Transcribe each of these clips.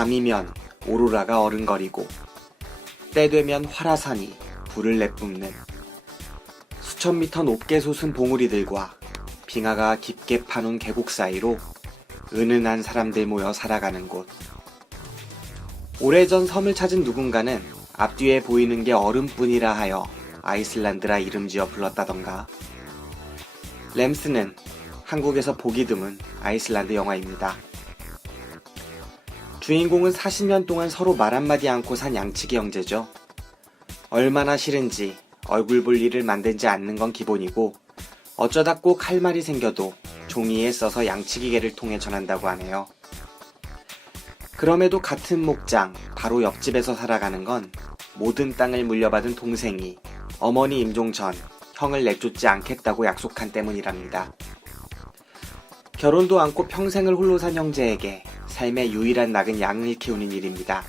밤이면 오로라가 어른거리고 때 되면 화라산이 불을 내뿜는 수천 미터 높게 솟은 봉우리들과 빙하가 깊게 파놓은 계곡 사이로 은은한 사람들 모여 살아가는 곳. 오래전 섬을 찾은 누군가는 앞뒤에 보이는 게 얼음뿐이라 하여 아이슬란드라 이름 지어 불렀다던가. 램스는 한국에서 보기 드문 아이슬란드 영화입니다. 주인공은 40년 동안 서로 말 한마디 않고 산 양치기 형제죠. 얼마나 싫은지 얼굴 볼 일을 만들지 않는 건 기본이고 어쩌다 꼭 할 말이 생겨도 종이에 써서 양치기개를 통해 전한다고 하네요. 그럼에도 같은 목장 바로 옆집에서 살아가는 건 모든 땅을 물려받은 동생이 어머니 임종 전 형을 내쫓지 않겠다고 약속한 때문이랍니다. 결혼도 않고 평생을 홀로 산 형제에게 삶의 유일한 낙은 양을 키우는 일입니다.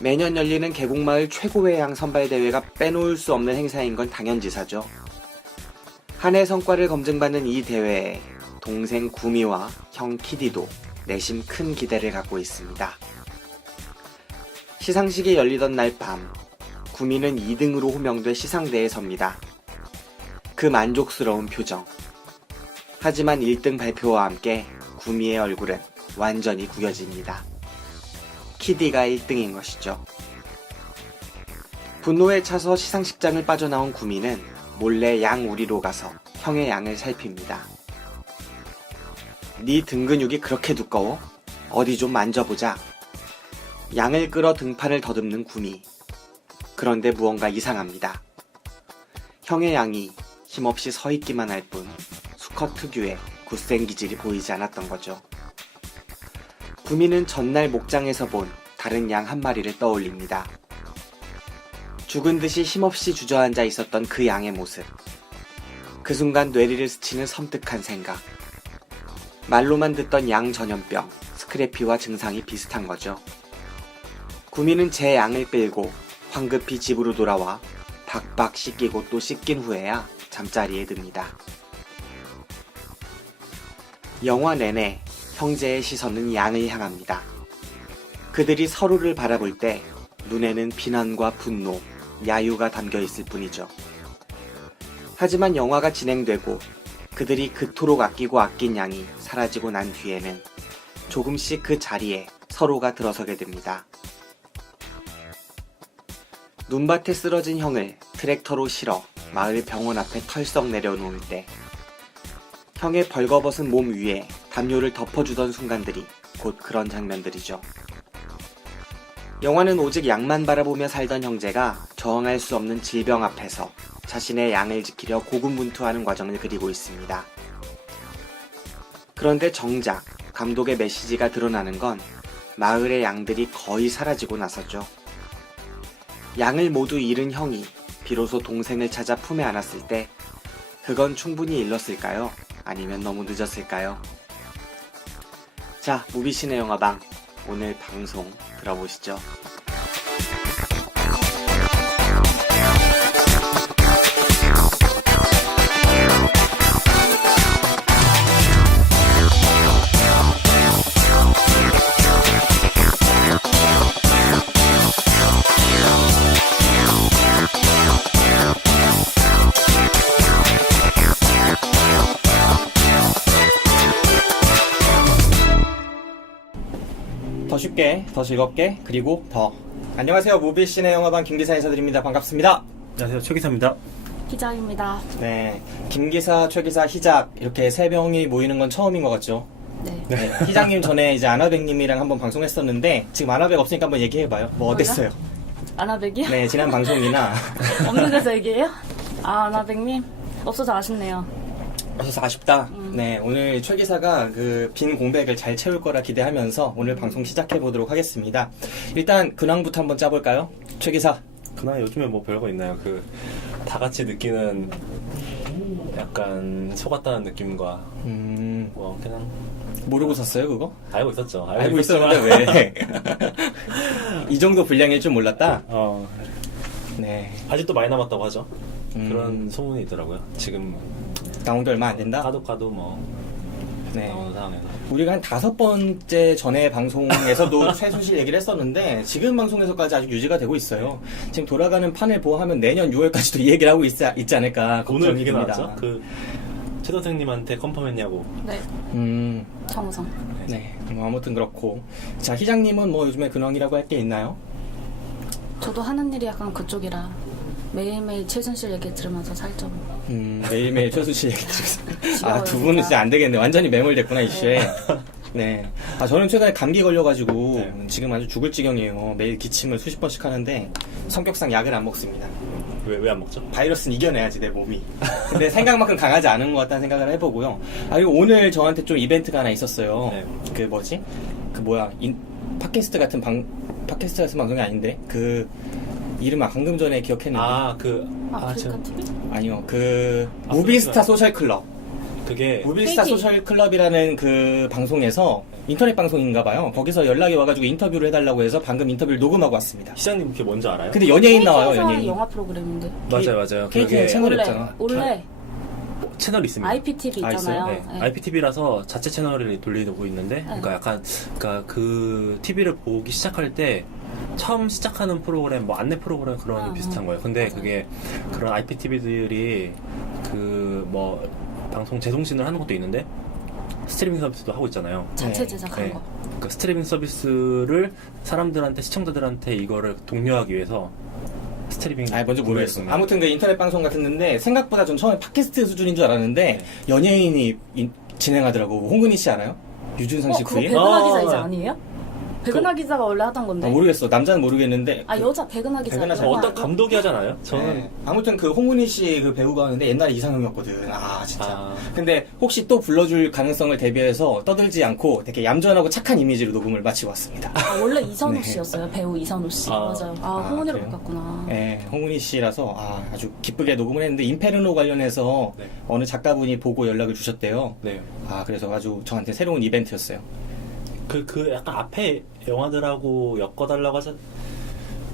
매년 열리는 계곡마을 최고의 양 선발대회가 빼놓을 수 없는 행사인 건 당연지사죠. 한 해 성과를 검증받는 이 대회에 동생 구미와 형 키디도 내심 큰 기대를 갖고 있습니다. 시상식이 열리던 날 밤, 구미는 2등으로 호명돼 시상대에 섭니다. 그 만족스러운 표정. 하지만 1등 발표와 함께 구미의 얼굴은 완전히 구겨집니다. 키디가 1등인 것이죠. 분노에 차서 시상식장을 빠져나온 구미는 몰래 양 우리로 가서 형의 양을 살핍니다. 네 등 근육이 그렇게 두꺼워? 어디 좀 만져보자. 양을 끌어 등판을 더듬는 구미. 그런데 무언가 이상합니다. 형의 양이 힘없이 서 있기만 할 뿐 수컷 특유의 굳센 기질이 보이지 않았던 거죠. 구미는 전날 목장에서 본 다른 양 한 마리를 떠올립니다. 죽은 듯이 힘없이 주저앉아 있었던 그 양의 모습. 그 순간 뇌리를 스치는 섬뜩한 생각. 말로만 듣던 양 전염병, 스크래피와 증상이 비슷한 거죠. 구미는 제 양을 끌고 황급히 집으로 돌아와 박박 씻기고 또 씻긴 후에야 잠자리에 듭니다. 영화 내내 형제의 시선은 양을 향합니다. 그들이 서로를 바라볼 때 눈에는 비난과 분노, 야유가 담겨 있을 뿐이죠. 하지만 영화가 진행되고 그들이 그토록 아끼고 아낀 양이 사라지고 난 뒤에는 조금씩 그 자리에 서로가 들어서게 됩니다. 눈밭에 쓰러진 형을 트랙터로 실어 마을 병원 앞에 털썩 내려놓을 때 형의 벌거벗은 몸 위에 담요를 덮어주던 순간들이 곧 그런 장면들이죠. 영화는 오직 양만 바라보며 살던 형제가 저항할 수 없는 질병 앞에서 자신의 양을 지키려 고군분투하는 과정을 그리고 있습니다. 그런데 정작 감독의 메시지가 드러나는 건 마을의 양들이 거의 사라지고 나서죠. 양을 모두 잃은 형이 비로소 동생을 찾아 품에 안았을 때 그건 충분히 일렀을까요? 아니면 너무 늦었을까요? 자, 무비신의 영화방 오늘 방송 들어보시죠. 더 쉽게, 더 즐겁게, 그리고 더. 안녕하세요. 무비신의 영화방 김기사 인사드립니다. 반갑습니다. 안녕하세요. 최기사입니다. 기자입니다. 네, 김기사, 최기사, 희작 이렇게 세 명이 모이는 건 처음인 것 같죠? 네. 네, 희작님 전에 이제 아나백님이랑 한번 방송했었는데 지금 아나백 없으니까 한번 얘기해봐요. 뭐 어땠어요? 아나백이요? 네, 지난 방송이나 없는 데서 얘기해요? 아, 아나백님? 없어서 아쉽네요. 없어서 아쉽다. 네, 오늘 최 기사가 그 빈 공백을 잘 채울 거라 기대하면서 오늘 방송 시작해 보도록 하겠습니다. 일단 근황부터 한번 짜볼까요? 최 기사. 그나 요즘에 뭐 별거 있나요? 다 같이 느끼는 약간 속았다는 느낌과 뭐 그냥 모르고 샀어요 그거? 알고 있었죠. 알고 있었는데 왜? 이 정도 분량일 줄 몰랐다? 네. 아직도 많이 남았다고 하죠. 음. 그런 소문이 있더라고요. 지금 나온 지 얼마 안 된다? 까도 뭐 네. 나오는 상황에서. 우리가 한 5번째 전에 방송에서도 최순실 얘기를 했었는데 지금 방송에서까지 아직 유지가 되고 있어요. 지금 돌아가는 판을 보하면 내년 6월까지도 이 얘기를 하고 있지 않을까 오늘 걱정이 그게 듭니다. 나왔죠? 최 선생님한테 컨펌했냐고. 네. 정우성. 네. 뭐 아무튼 그렇고. 자, 희장님은 뭐 요즘에 근황이라고 할 게 있나요? 저도 하는 일이 약간 그쪽이라 매일매일 최순실 얘기 들으면서 살죠. 매일매일 최순실 얘기 들으면서. 아, 두 진짜. 분은 진짜 안 되겠네. 완전히 매몰됐구나, 이슈에. 네. 아, 저는 최근에 감기 걸려가지고 네. 지금 아주 죽을 지경이에요. 매일 기침을 수십 번씩 하는데 성격상 약을 안 먹습니다. 왜 안 먹죠? 바이러스는 이겨내야지 내 몸이. 근데 생각만큼 강하지 않은 것 같다는 생각을 해보고요. 아, 그리고 오늘 저한테 좀 이벤트가 하나 있었어요. 네. 그 뭐지? 그 뭐야? 팟캐스트 같은 팟캐스트 같은 방송이 아닌데 그 이름 방금 전에 기억했는데 아프리카 TV? 아니요 무비스타 소셜 클럽. 그게 무비스타 KT. 소셜 클럽이라는 그 방송에서 인터넷 방송인가 봐요. 거기서 연락이 와가지고 인터뷰를 해달라고 해서 방금 인터뷰를 녹음하고 왔습니다. 시장님 그게 뭔지 알아요? 근데 연예인 나와요, KT에서 연예인. 영화 프로그램인데. 맞아요. KT는 그게 채널이 원래 없잖아. 원래 채널이 있습니다. IPTV 아, 있어요? 있잖아요. 네. 네. IPTV라서 자체 채널을 돌리고 있는데, 그러니까 약간, 그 TV를 보기 시작할 때, 처음 시작하는 프로그램, 뭐 안내 프로그램 그런 비슷한 거예요. 근데 맞아요. 그게 그런 IPTV들이 방송 재송신을 하는 것도 있는데, 스트리밍 서비스도 하고 있잖아요. 자체 네. 제작한 거. 그 스트리밍 서비스를 사람들한테, 시청자들한테 이거를 독려하기 위해서 스트리밍. 먼저 모르겠어. 구매했습니다. 아무튼 그 인터넷 방송 같았는데 생각보다 전 처음에 팟캐스트 수준인 줄 알았는데 네. 연예인이 진행하더라고. 홍근희 씨 알아요? 유준상 씨 그거 부인? 백은하 기자 이제 아. 아니에요? 백은하 기자가 원래 하던 건데. 모르겠어. 남자는 모르겠는데. 여자 백은하 기자. 백은하 씨 어떤 감독이 하잖아요? 저는. 네. 아무튼 그 홍은희 씨 그 배우가 하는데 옛날에 이상형이었거든. 아 진짜. 아. 근데 혹시 또 불러줄 가능성을 대비해서 떠들지 않고 되게 얌전하고 착한 이미지로 녹음을 마치고 왔습니다. 원래 이선호 네. 씨였어요. 배우 이선호 씨. 아. 맞아요. 아, 홍은희로 그래요? 바꿨구나. 네, 홍은희 씨라서 아주 기쁘게 녹음을 했는데 인페르노 관련해서 네. 어느 작가분이 보고 연락을 주셨대요. 네. 그래서 아주 저한테 새로운 이벤트였어요. 그 약간 앞에 영화들하고 엮어달라고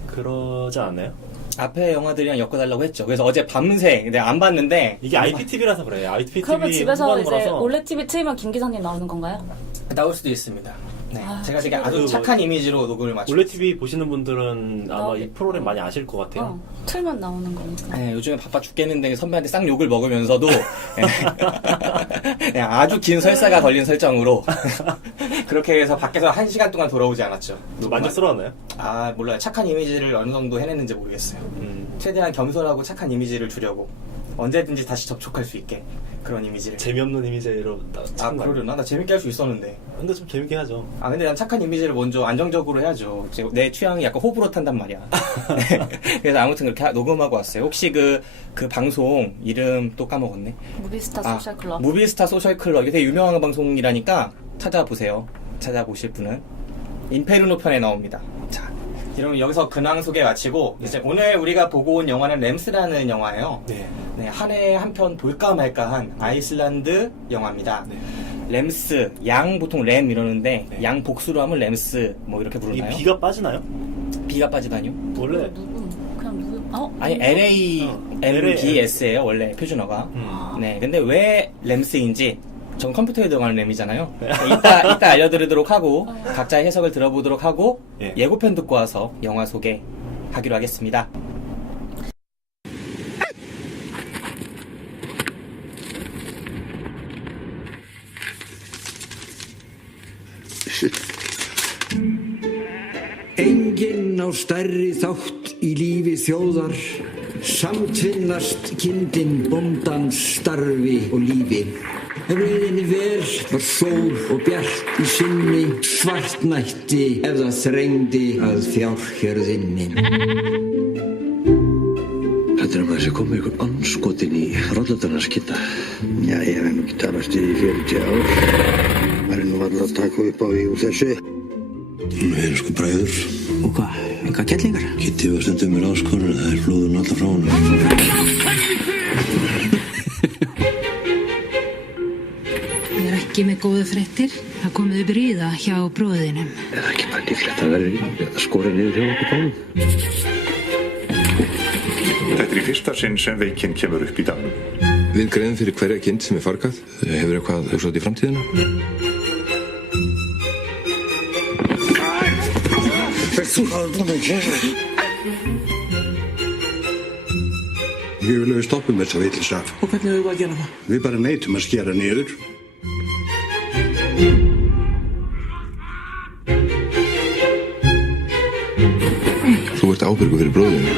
그러지 않나요? 앞에 영화들이랑 엮어달라고 했죠. 그래서 어제 밤새 근데 안 봤는데 이게 IPTV라서 그래요. IPTV 그러면 집에서 후반 이제 거라서. 올레 TV 틀면 김 기사님 나오는 건가요? 나올 수도 있습니다. 네, 제가 되게 아주 그 착한 이미지로 녹음을 마치고 올레 TV 보시는 분들은 아마 이 프로그램 많이 아실 것 같아요. 틀면 나오는 거니까. 네, 요즘에 바빠 죽겠는데 선배한테 쌍 욕을 먹으면서도 네, 아주 긴 설사가 걸린 설정으로 그렇게 해서 밖에서 1시간 동안 돌아오지 않았죠. 만족스러웠나요? 몰라요. 착한 이미지를 어느 정도 해냈는지 모르겠어요. 최대한 겸손하고 착한 이미지를 주려고 언제든지 다시 접촉할 수 있게 그런 이미지를. 재미없는 이미지로 찾은 거 아니에요? 그러려나? 나 재밌게 할 수 있었는데. 근데 좀 재밌게 하죠. 근데 난 착한 이미지를 먼저 안정적으로 해야죠. 내 취향이 약간 호불호 탄단 말이야. 그래서 아무튼 그렇게 녹음하고 왔어요. 혹시 그 방송 이름 또 까먹었네. 무비스타 소셜 클럽. 무비스타 소셜 클럽. 이게 되게 유명한 방송이라니까 찾아보세요. 찾아보실 분은. 인페르노 편에 나옵니다. 자, 그럼 여기서 근황 소개 마치고 이제 오늘 우리가 보고 온 영화는 램스라는 영화예요. 네. 네, 한 해에 한 편 볼까 말까 한 아이슬란드 영화입니다. 네. 램스, 양 보통 램 이러는데 네. 양 복수로 하면 램스 뭐 이렇게 이 부르나요? 비가 빠지나요? 비가 빠지다니요? 원래 누구? 그냥 누구? 아니 LAMBS예요 원래 표준어가. 네, 근데 왜 램스인지 전 컴퓨터에 들어가는 램이잖아요. 이따 알려드리도록 하고 각자의 해석을 들어보도록 하고 예. 예고편 듣고 와서 영화 소개하기로 하겠습니다. Enginn á stærri þátt í lífi þjóðar, samtvinnast kindin bóndans starfi og lífi. Ef leiðinni vel var sól og bjart í sinni, svartnætti ef það þrengdi að fjárhjörðinni. Þetta er maður sem kom með einhvern anskotin í rollutarnas kitta. Já, ég hef nú ekki talast í 40 ár. Var nú varla að taka upp á í úr þessu. Við erum sko bræður. Og hvað? Enga kettlingar? Kitti var stundum með áskonur, það er flúðun alltaf frá honum. Ég er ekki með góða fréttir. Það komið upp ríða hjá bróðinum. Er það ekki bara líklegt að verði skorið niður hjá okkur bánum? Þetta er í fyrsta sinn sem veikin kemur upp í dalnum. við greiðum fyrir hverja kind sem fargað. Hefur eitthvað hugsað í framtíðina? Ég vil að við stoppum þessa vitleysu af. Og hvernig hefur við að gera það? Við bara neitum að skera niður. Þú ert ábyrgur fyrir bróðinu.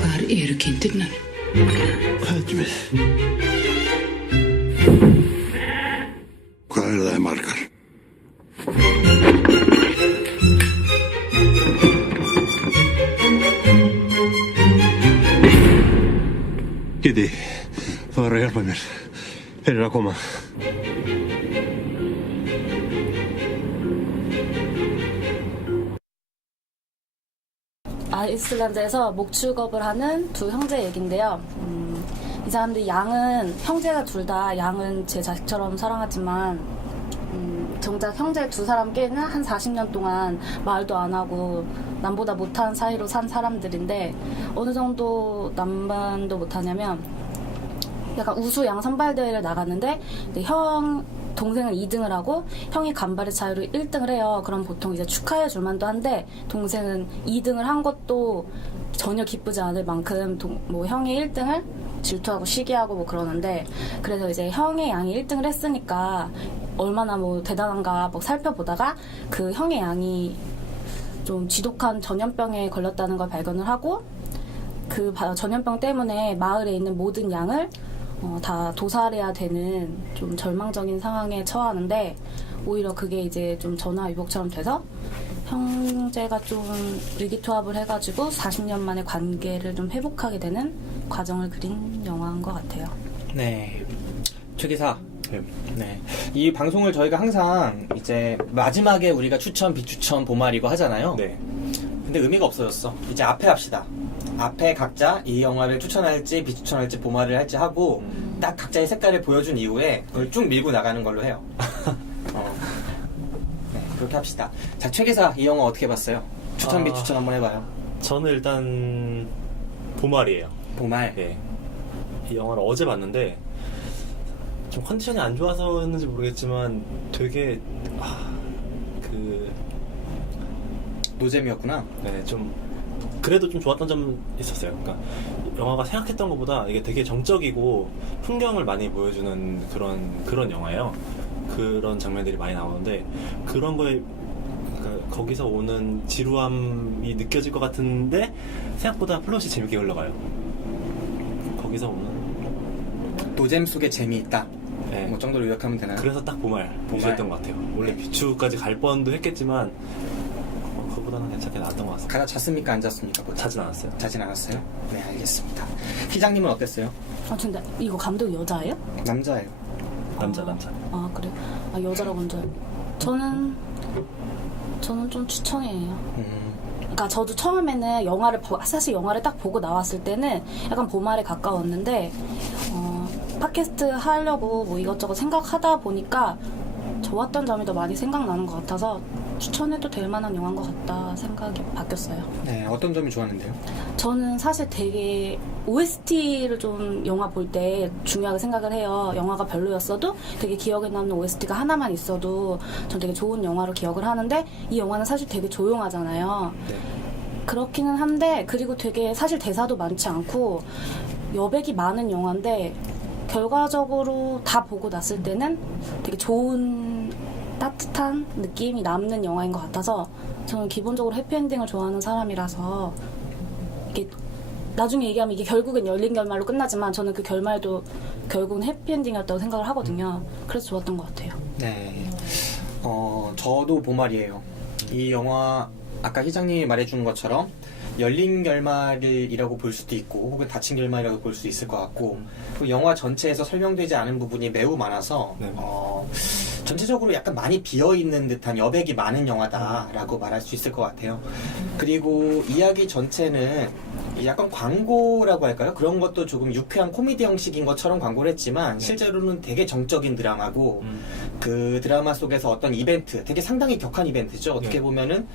Hvar eru kindurnar? Hvað er við? Hvað er það margar? Giti, þú verður að hjálpa mér. Þeir eru að koma. 아이슬란드에서 목축업을 하는 두 형제 얘긴데요. 이 사람들 양은 형제가 둘 다 양은 제 자식처럼 사랑하지만 정작 형제 두 사람께는 한 40년 동안 말도 안 하고 남보다 못한 사이로 산 사람들인데 어느 정도 남반도 못하냐면 약간 우수 양 선발 대회를 나갔는데 동생은 2등을 하고 형이 간발의 차이로 1등을 해요. 그럼 보통 이제 축하해 줄 만도 한데 동생은 2등을 한 것도 전혀 기쁘지 않을 만큼 형이 1등을 질투하고 시기하고 뭐 그러는데 그래서 이제 형의 양이 1등을 했으니까 얼마나 뭐 대단한가 뭐 살펴보다가 그 형의 양이 좀 지독한 전염병에 걸렸다는 걸 발견을 하고 그 전염병 때문에 마을에 있는 모든 양을 다 도살해야 되는 좀 절망적인 상황에 처하는데 오히려 그게 이제 좀 전화위복처럼 돼서 형제가 좀 의기투합을 해가지고 40년 만에 관계를 좀 회복하게 되는 과정을 그린 영화인 것 같아요. 네. 최기사. 네. 이 방송을 저희가 항상 이제 마지막에 우리가 추천, 비추천, 보말이고 하잖아요. 네. 근데 의미가 없어졌어. 이제 앞에 합시다. 앞에 각자 이 영화를 추천할지 비추천할지 보말을 할지 하고 딱 각자의 색깔을 보여준 이후에 그걸 쭉 밀고 나가는 걸로 해요. 네, 그렇게 합시다. 자, 최기사 이 영화 어떻게 봤어요? 추천 비추천 한번 해봐요. 저는 일단 보말이에요. 보말. 네. 이 영화를 어제 봤는데 좀 컨디션이 안 좋아서였는지 모르겠지만 되게 노잼이었구나. 네, 좀 그래도 좀 좋았던 점 있었어요. 그러니까 영화가 생각했던 것보다 이게 되게 정적이고 풍경을 많이 보여주는 그런 영화예요. 그런 장면들이 많이 나오는데 그런 거에 그러니까 거기서 오는 지루함이 느껴질 것 같은데 생각보다 플롯이 재밌게 흘러가요. 거기서 오는 노잼 속에 재미있다. 네. 뭐 정도로 요약하면 되나요? 그래서 딱 보말이었던 것 같아요. 원래 비추까지 갈 뻔도 했겠지만 그거보다는 괜찮게 나왔던 것 같습니다. 가다 잤습니까? 안 잤습니까? 자진 않았어요. 자진 않았어요? 네, 알겠습니다. 희장님은 어땠어요? 근데 이거 감독 여자예요? 남자예요. 남자. 아 그래요? 여자라고 먼저 저는 좀 추천해요. 그러니까 저도 처음에는 사실 영화를 딱 보고 나왔을 때는 약간 보말에 가까웠는데 팟캐스트 하려고 뭐 이것저것 생각하다 보니까 좋았던 점이 더 많이 생각나는 것 같아서 추천해도 될 만한 영화인 것 같다 생각이 바뀌었어요. 네, 어떤 점이 좋았는데요? 저는 사실 되게 OST를 좀 영화 볼 때 중요하게 생각을 해요. 영화가 별로였어도 되게 기억에 남는 OST가 하나만 있어도 전 되게 좋은 영화로 기억을 하는데 이 영화는 사실 되게 조용하잖아요. 네. 그렇기는 한데 그리고 되게 사실 대사도 많지 않고 여백이 많은 영화인데 결과적으로 다 보고 났을 때는 되게 좋은 따뜻한 느낌이 남는 영화인 것 같아서 저는 기본적으로 해피엔딩을 좋아하는 사람이라서 이게 나중에 얘기하면 이게 결국엔 열린 결말로 끝나지만 저는 그 결말도 결국은 해피엔딩이었다고 생각을 하거든요. 그래서 좋았던 것 같아요. 네. 저도 보말이에요. 이 영화 아까 희장님이 말해준 것처럼 열린 결말이라고 볼 수도 있고 혹은 닫힌 결말이라고 볼 수 있을 것 같고 그 영화 전체에서 설명되지 않은 부분이 매우 많아서 네. 전체적으로 약간 많이 비어있는 듯한 여백이 많은 영화다라고 말할 수 있을 것 같아요. 그리고 이야기 전체는 약간 광고라고 할까요? 그런 것도 조금 유쾌한 코미디 형식인 것처럼 광고를 했지만 실제로는 되게 정적인 드라마고 그 드라마 속에서 어떤 이벤트, 되게 상당히 격한 이벤트죠. 어떻게 네. 보면은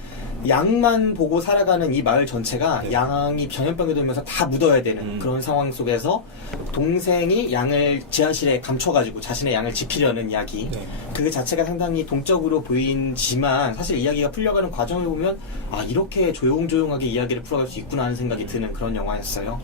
양만 보고 살아가는 이 마을 전체가 네. 양이 전염병에 들면서 다 묻어야 되는 그런 상황 속에서 동생이 양을 지하실에 감춰가지고 자신의 양을 지키려는 이야기. 네. 그 자체가 상당히 동적으로 보이지만 사실 이야기가 풀려가는 과정을 보면 아 이렇게 조용조용하게 이야기를 풀어갈 수 있구나 하는 생각이 드는 그런 영화였어요.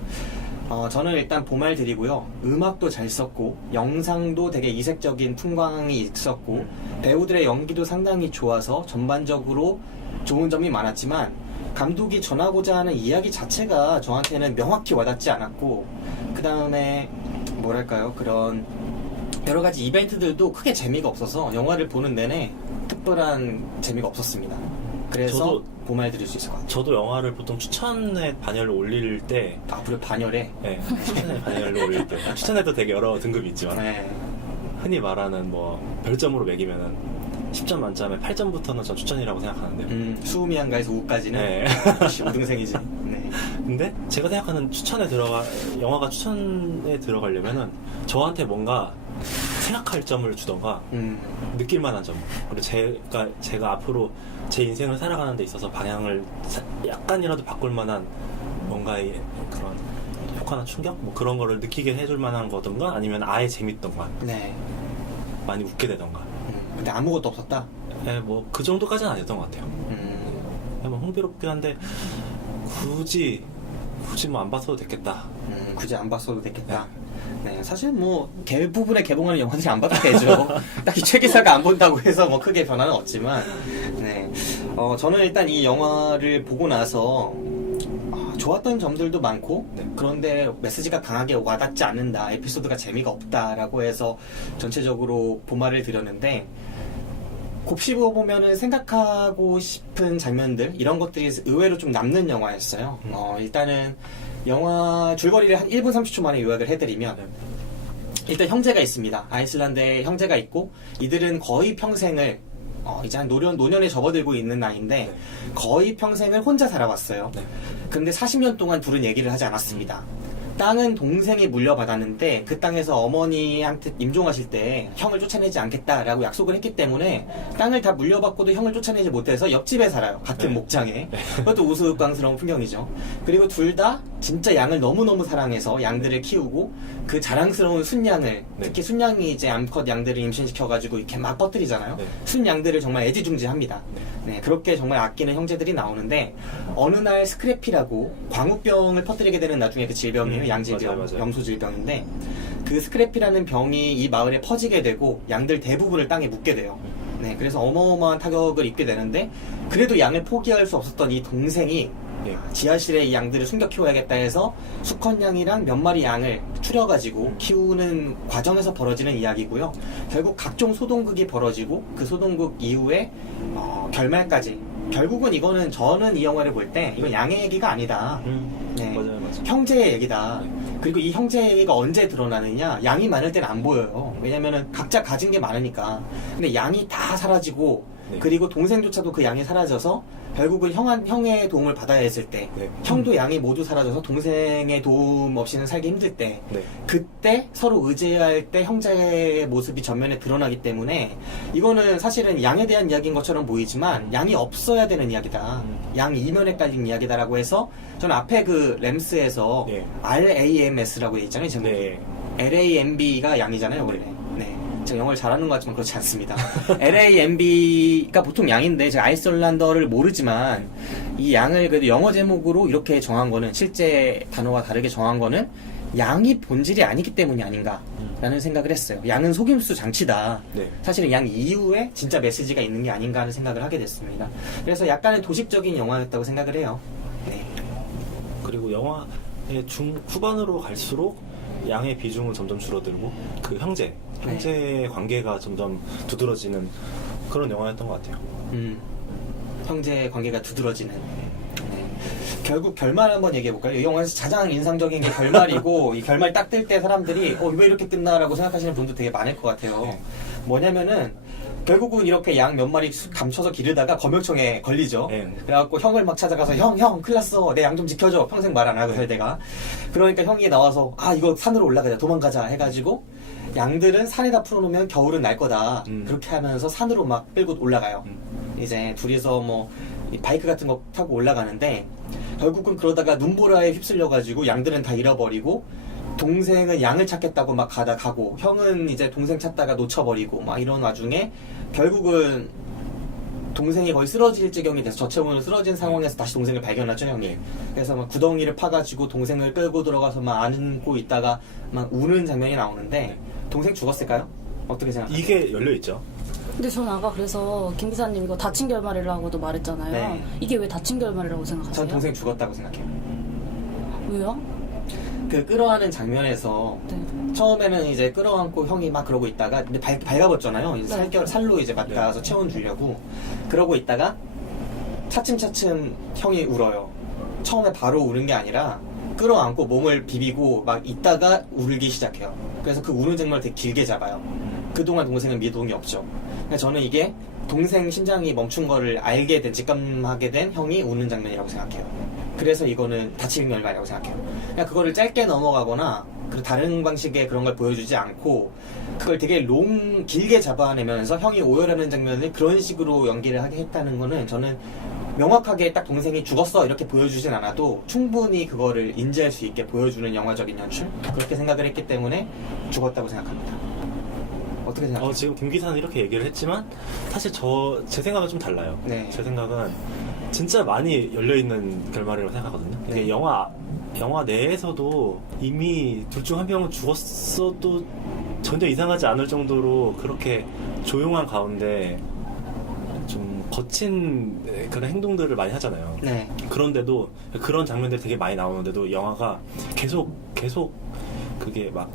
저는 일단 보말 드리고요. 음악도 잘 썼고 영상도 되게 이색적인 풍광이 있었고 배우들의 연기도 상당히 좋아서 전반적으로 좋은 점이 많았지만 감독이 전하고자 하는 이야기 자체가 저한테는 명확히 와닿지 않았고 그 다음에 뭐랄까요 그런 여러 가지 이벤트들도 크게 재미가 없어서 영화를 보는 내내 특별한 재미가 없었습니다. 그래서 저도- 보말 드릴 수 있을 것 같아요. 저도 영화를 보통 추천에 반열을 올릴 때, 앞으로 반열에 네, 추천에 반열을 올릴 때, 추천에도 되게 여러 등급이 있지만, 네. 흔히 말하는 뭐, 별점으로 매기면은, 10점 만점에 8점부터는 전 추천이라고 생각하는데요. 수우미안가에서 우까지는 네. 역시 우등생이지. 네. 근데 제가 생각하는 영화가 추천에 들어가려면은, 저한테 뭔가 생각할 점을 주던가, 느낄 만한 점. 그리고 제가 앞으로 제 인생을 살아가는 데 있어서 방향을 약간이라도 바꿀 만한 뭔가의 그런 효과나 충격? 뭐 그런 거를 느끼게 해줄 만한 거든가 아니면 아예 재밌던가 네. 많이 웃게 되던가. 근데 아무것도 없었다. 네, 뭐 그 정도까지는 아니었던 것 같아요. 네, 뭐 흥미롭긴 한데 굳이 뭐 안 봤어도 됐겠다. 굳이 안 봤어도 됐겠다. 네, 사실 뭐 대부분의 개봉하는 영화들이 안 봐도 되죠. 딱히 최 기사가 안 본다고 해서 뭐 크게 변화는 없지만, 네, 저는 일단 이 영화를 보고 나서 좋았던 점들도 많고, 네. 그런데 메시지가 강하게 와닿지 않는다, 에피소드가 재미가 없다라고 해서 전체적으로 보말을 드렸는데. 곱씹어 보면은 생각하고 싶은 장면들 이런 것들이 의외로 좀 남는 영화였어요. 일단은 영화 줄거리를 한 1분 30초 만에 요약을 해드리면 일단 형제가 있습니다. 아이슬란드에 형제가 있고 이들은 거의 평생을 이제 한 노년에 접어들고 있는 나이인데 거의 평생을 혼자 살아왔어요. 네. 근데 40년 동안 둘은 얘기를 하지 않았습니다. 땅은 동생이 물려받았는데 그 땅에서 어머니한테 임종하실 때 형을 쫓아내지 않겠다라고 약속을 했기 때문에 땅을 다 물려받고도 형을 쫓아내지 못해서 옆집에 살아요. 같은 네. 목장에. 그것도 우스꽝스러운 풍경이죠. 그리고 둘 다 진짜 양을 너무너무 사랑해서 양들을 키우고 그 자랑스러운 순양을 특히 순양이 이제 암컷 양들을 임신시켜가지고 이렇게 막 퍼뜨리잖아요. 네. 순양들을 정말 애지중지합니다. 네, 그렇게 정말 아끼는 형제들이 나오는데 어느 날 스크래피라고 광우병을 퍼뜨리게 되는 나중에 그 질병이에요. 양질병, 맞아요. 염소질병인데 그 스크래피라는 병이 이 마을에 퍼지게 되고 양들 대부분을 땅에 묻게 돼요. 네, 그래서 어마어마한 타격을 입게 되는데 그래도 양을 포기할 수 없었던 이 동생이 지하실에 이 양들을 숨겨 키워야겠다 해서 수컷 양이랑 몇 마리 양을 추려가지고 키우는 과정에서 벌어지는 이야기고요. 결국 각종 소동극이 벌어지고 그 소동극 이후에 결말까지. 결국은 이거는 저는 이 영화를 볼 때 이건 양의 얘기가 아니다. 네. 맞아요. 형제의 얘기다. 그리고 이 형제의 얘기가 언제 드러나느냐? 양이 많을 때는 안 보여요. 왜냐면은 각자 가진 게 많으니까. 근데 양이 다 사라지고 네. 그리고 동생조차도 그 양이 사라져서 결국은 형의 도움을 받아야 했을 때 네. 형도 양이 모두 사라져서 동생의 도움 없이는 살기 힘들 때 네. 그때 서로 의지해야 할 때 형제의 모습이 전면에 드러나기 때문에 이거는 사실은 양에 대한 이야기인 것처럼 보이지만 양이 없어야 되는 이야기다. 양 이면에 깔린 이야기다라고 해서 저는 앞에 그 램스에서 네. RAMS라고 돼 있잖아요. 제목이. 네. LAMB가 양이잖아요, 원래. 네. 제가 영어를 잘하는 것 같지만 그렇지 않습니다. LAMB가 보통 양인데 제가 아이슬란더를 모르지만 이 양을 그래도 영어 제목으로 이렇게 정한 거는 실제 단어와 다르게 정한 거는 양이 본질이 아니기 때문이 아닌가라는 생각을 했어요. 양은 속임수 장치다. 네. 사실은 양 이후에 진짜 메시지가 있는 게 아닌가 하는 생각을 하게 됐습니다. 그래서 약간의 도식적인 영화였다고 생각을 해요. 네. 그리고 영화의 후반으로 갈수록 양의 비중은 점점 줄어들고 그 형제의 관계가 점점 두드러지는 그런 영화였던 것 같아요. 형제의 관계가 두드러지는. 네. 결국 결말 한번 얘기해볼까요? 이 영화에서 가장 인상적인 게 결말이고 이 결말 딱 뜰 때 사람들이 왜 이렇게 끝나라고 생각하시는 분도 되게 많을 것 같아요. 네. 뭐냐면은 결국은 이렇게 양 몇 마리 감춰서 기르다가 검역청에 걸리죠. 네. 그래갖고 형을 막 찾아가서 형 큰일 났어. 내 양 좀 지켜줘. 평생 말 안 하고 살 내가. 그러니까 형이 나와서 이거 산으로 올라가자. 도망가자 해가지고 양들은 산에다 풀어놓으면 겨울은 날 거다. 그렇게 하면서 산으로 막 끌고 올라가요. 이제 둘이서 뭐 이 바이크 같은 거 타고 올라가는데 결국은 그러다가 눈보라에 휩쓸려가지고 양들은 다 잃어버리고 동생은 양을 찾겠다고 막 가고 형은 이제 동생 찾다가 놓쳐버리고 막 이런 와중에 결국은 동생이 거의 쓰러질 지경이 돼서 저체온으로 쓰러진 상황에서 다시 동생을 발견하죠, 형이. 그래서 막 구덩이를 파가지고 동생을 끌고 들어가서 막 안고 있다가 막 우는 장면이 나오는데 동생 죽었을까요? 어떻게 생각하세요? 이게 열려있죠. 근데 전 아까 그래서 김 기사님 이거 다친 결말이라고도 말했잖아요. 네. 이게 왜 다친 결말이라고 생각하세요? 전 동생 죽었다고 생각해요. 왜요? 그 끌어안는 장면에서 네. 처음에는 이제 끌어안고 형이 막 그러고 있다가 근데 발가벗잖아요. 이제 네. 살로 이제 맞닿아서 체온 주려고 그러고 있다가 차츰차츰 형이 울어요. 처음에 바로 우는 게 아니라 끌어안고 몸을 비비고 막 있다가 울기 시작해요. 그래서 그 우는 장면을 되게 길게 잡아요. 그동안 동생은 미동이 없죠. 그러니까 저는 이게 동생 심장이 멈춘 거를 알게 된, 직감하게 된 형이 우는 장면이라고 생각해요. 그래서 이거는 다친 결말이라고 생각해요. 그러니까 그거를 짧게 넘어가거나 그리고 다른 방식의 그런 걸 보여주지 않고 그걸 되게 길게 잡아내면서 형이 오열하는 장면을 그런 식으로 연기를 하게 했다는 거는 저는 명확하게 딱 동생이 죽었어 이렇게 보여주진 않아도 충분히 그거를 인지할 수 있게 보여주는 영화적인 연출 그렇게 생각을 했기 때문에 죽었다고 생각합니다. 어떻게 생각해요? 지금 김 기사는 이렇게 얘기를 했지만 사실 제 생각은 좀 달라요. 네. 제 생각은 진짜 많이 열려있는 결말이라고 생각하거든요. 이게 네. 영화 내에서도 이미 둘 중 한 명은 죽었어도 전혀 이상하지 않을 정도로 그렇게 조용한 가운데 좀 거친 그런 행동들을 많이 하잖아요. 네. 그런데도 그런 장면들이 되게 많이 나오는데도 영화가 계속 그게 막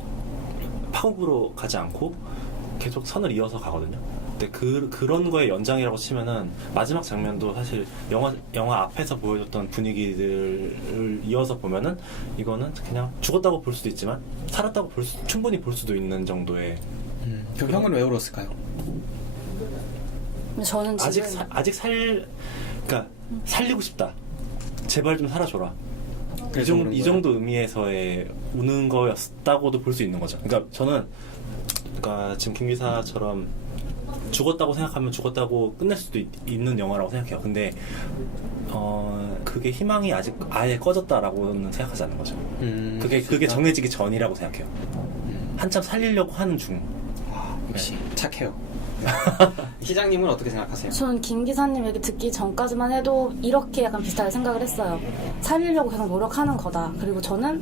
파국으로 가지 않고 계속 선을 이어서 가거든요. 근데 그런 거의 연장이라고 치면은 마지막 장면도 사실 영화 앞에서 보여줬던 분위기들을 이어서 보면은 이거는 그냥 죽었다고 볼 수도 있지만 살았다고 충분히 볼 수도 있는 정도의. 그 형은 왜 울었을까요? 근데 저는 지금 아직 그러니까 살리고 싶다. 제발 좀 살아줘라. 그래서 우는 이 거예요? 정도 의미에서의 우는 거였다고도 볼 수 있는 거죠. 그러니까 저는 지금 김 기사처럼 죽었다고 생각하면 죽었다고 끝낼 수도 있는 영화라고 생각해요. 근데 그게 희망이 아직 아예 꺼졌다라고는 생각하지 않는 거죠. 그게 정해지기 전이라고 생각해요. 한참 살리려고 하는 중. 역시 착해요. 시장님은 어떻게 생각하세요? 저는 김 기사님 얘기 듣기 전까지만 해도 이렇게 약간 비슷하게 생각을 했어요. 살리려고 계속 노력하는 거다. 그리고 저는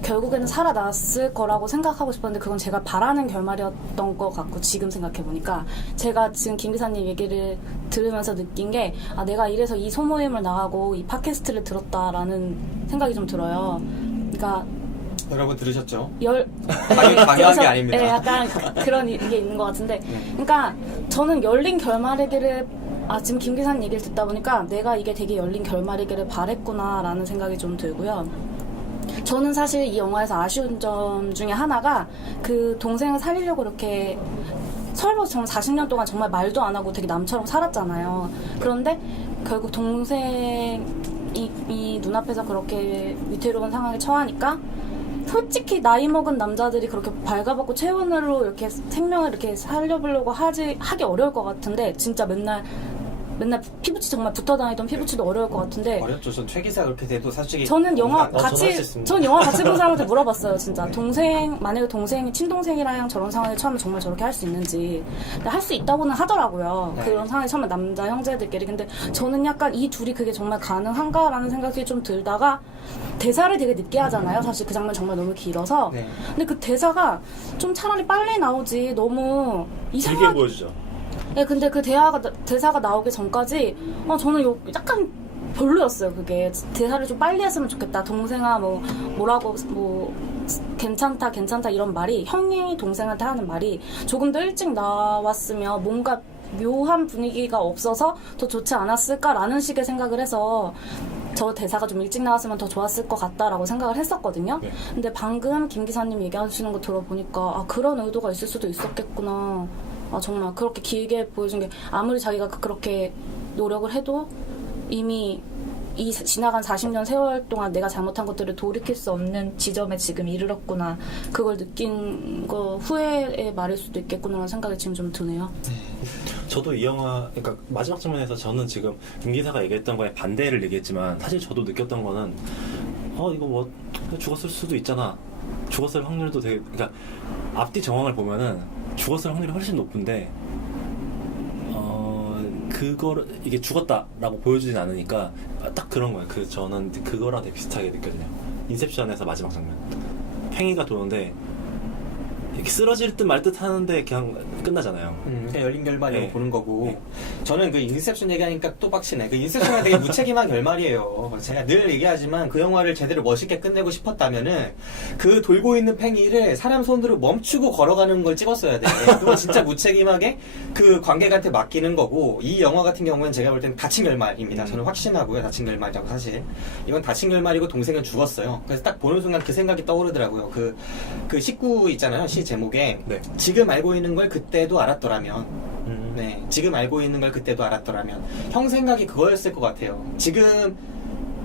결국에는 살아났을 거라고 생각하고 싶었는데 그건 제가 바라는 결말이었던 것 같고 지금 생각해보니까 제가 지금 김 기사님 얘기를 들으면서 느낀 게 내가 이래서 이 소모임을 나가고 이 팟캐스트를 들었다라는 생각이 좀 들어요. 그러니까 여러분 들으셨죠? 방해한 게 아닙니다. 네, 약간 그런 게 있는 것 같은데 그러니까 저는 열린 결말이기를 지금 김 기사님 얘기를 듣다 보니까 내가 이게 되게 열린 결말이기를 바랬구나라는 생각이 좀 들고요. 저는 사실 이 영화에서 아쉬운 점 중에 하나가 그 동생을 살리려고 이렇게 설버서 정말 40년 동안 정말 말도 안 하고 되게 남처럼 살았잖아요. 그런데 결국 동생이 눈앞에서 그렇게 위태로운 상황에 처하니까 솔직히 나이 먹은 남자들이 그렇게 발가벗고 체온으로 이렇게 생명을 이렇게 살려보려고 하기 어려울 것 같은데 진짜 맨날 피부치 정말 붙어 다니던 피부치도 어려울 것 같은데 어렵죠. 전 최기사 그렇게 돼도 솔직히 저는 영화 저도 할수 같이 있습니다. 전 영화 같이 본 사람한테 물어봤어요. 진짜 만약에 동생이 친동생이랑 저런 상황에 처하면 정말 저렇게 할 수 있는지 할 수 있다고는 하더라고요. 네. 그런 상황에 처하면 남자 형제들끼리. 근데 저는 약간 이 둘이 그게 정말 가능한가라는 생각이 좀 들다가 대사를 되게 늦게 하잖아요. 사실 그 장면 정말 너무 길어서. 네. 근데 그 대사가 좀 차라리 빨리 나오지 너무 길게 이상하게 보여주죠. 네, 근데 그 대사가 나오기 전까지 저는 약간 별로였어요. 그게 대사를 좀 빨리 했으면 좋겠다. 동생아 뭐라고 괜찮다 이런 말이 형이 동생한테 하는 말이 조금 더 일찍 나왔으면 뭔가 묘한 분위기가 없어서 더 좋지 않았을까라는 식의 생각을 해서 저 대사가 좀 일찍 나왔으면 더 좋았을 것 같다라고 생각을 했었거든요. 네. 근데 방금 김 기사님 얘기하시는 거 들어보니까 그런 의도가 있을 수도 있었겠구나. 정말 그렇게 길게 보여준 게 아무리 자기가 그렇게 노력을 해도 이미 이 지나간 40년 세월 동안 내가 잘못한 것들을 돌이킬 수 없는 지점에 지금 이르렀구나. 그걸 느낀 거 후회의 말일 수도 있겠구나라는 생각이 지금 좀 드네요. 저도 이 영화, 그러니까 마지막 장면에서 저는 지금 김 기사가 얘기했던 거에 반대를 얘기했지만 사실 저도 느꼈던 거는 이거 뭐 죽었을 수도 있잖아. 죽었을 확률도 되게, 그러니까 앞뒤 정황을 보면은 죽었을 확률이 훨씬 높은데 그거를 이게 죽었다라고 보여주진 않으니까 딱 그런 거예요. 저는 그거랑 되게 비슷하게 느껴져요. 인셉션에서 마지막 장면, 팽이가 도는데 이렇게 쓰러질 듯 말 듯 하는데 그냥 끝나잖아요. 그냥 열린 결말이라고 네. 보는 거고. 네. 저는 그 인셉션 얘기하니까 또 빡치네. 그 인셉션은 되게 무책임한 결말이에요. 제가 늘 얘기하지만 그 영화를 제대로 멋있게 끝내고 싶었다면은 그 돌고 있는 팽이를 사람 손으로 멈추고 걸어가는 걸 찍었어야 돼. 그건 진짜 무책임하게 그 관객한테 맡기는 거고, 이 영화 같은 경우는 제가 볼 때는 다친 결말입니다. 저는 확신하고요. 다친 결말이라고 사실. 이건 다친 결말이고 동생은 죽었어요. 그래서 딱 보는 순간 그 생각이 떠오르더라고요. 그 식구 있잖아요. 시 제목에. 네. 지금 알고 있는 걸 그때도 알았더라면. 네, 지금 알고 있는 걸 그때도 알았더라면. 형 생각이 그거였을 것 같아요. 지금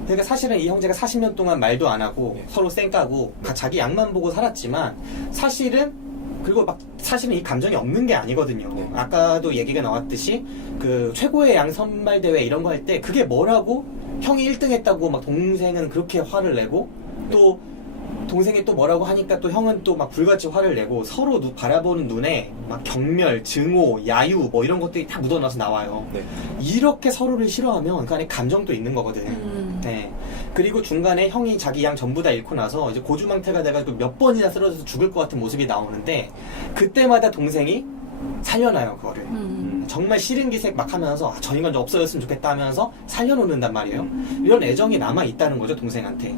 그러니까 사실은 이 형제가 40년 동안 말도 안 하고 네. 서로 쌩까고 자기 양만 보고 살았지만 사실은, 그리고 막 사실은 이 감정이 없는 게 아니거든요. 네. 아까도 얘기가 나왔듯이 그 최고의 양 선발 대회 이런 거 할 때 그게 뭐라고 형이 1등 했다고 막 동생은 그렇게 화를 내고, 또 동생이 또 뭐라고 하니까 또 형은 또 막 불같이 화를 내고, 서로 바라보는 눈에 막 경멸, 증오, 야유 뭐 이런 것들이 다 묻어나서 나와요. 네. 이렇게 서로를 싫어하면 그 안에 감정도 있는 거거든. 네. 그리고 중간에 형이 자기 양 전부 다 잃고 나서 이제 고주망태가 돼가지고 몇 번이나 쓰러져서 죽을 것 같은 모습이 나오는데, 그때마다 동생이 살려놔요, 그거를. 정말 싫은 기색 막 하면서 저 인간 좀 없어졌으면 좋겠다 하면서 살려놓는단 말이에요. 이런 애정이 남아있다는 거죠, 동생한테.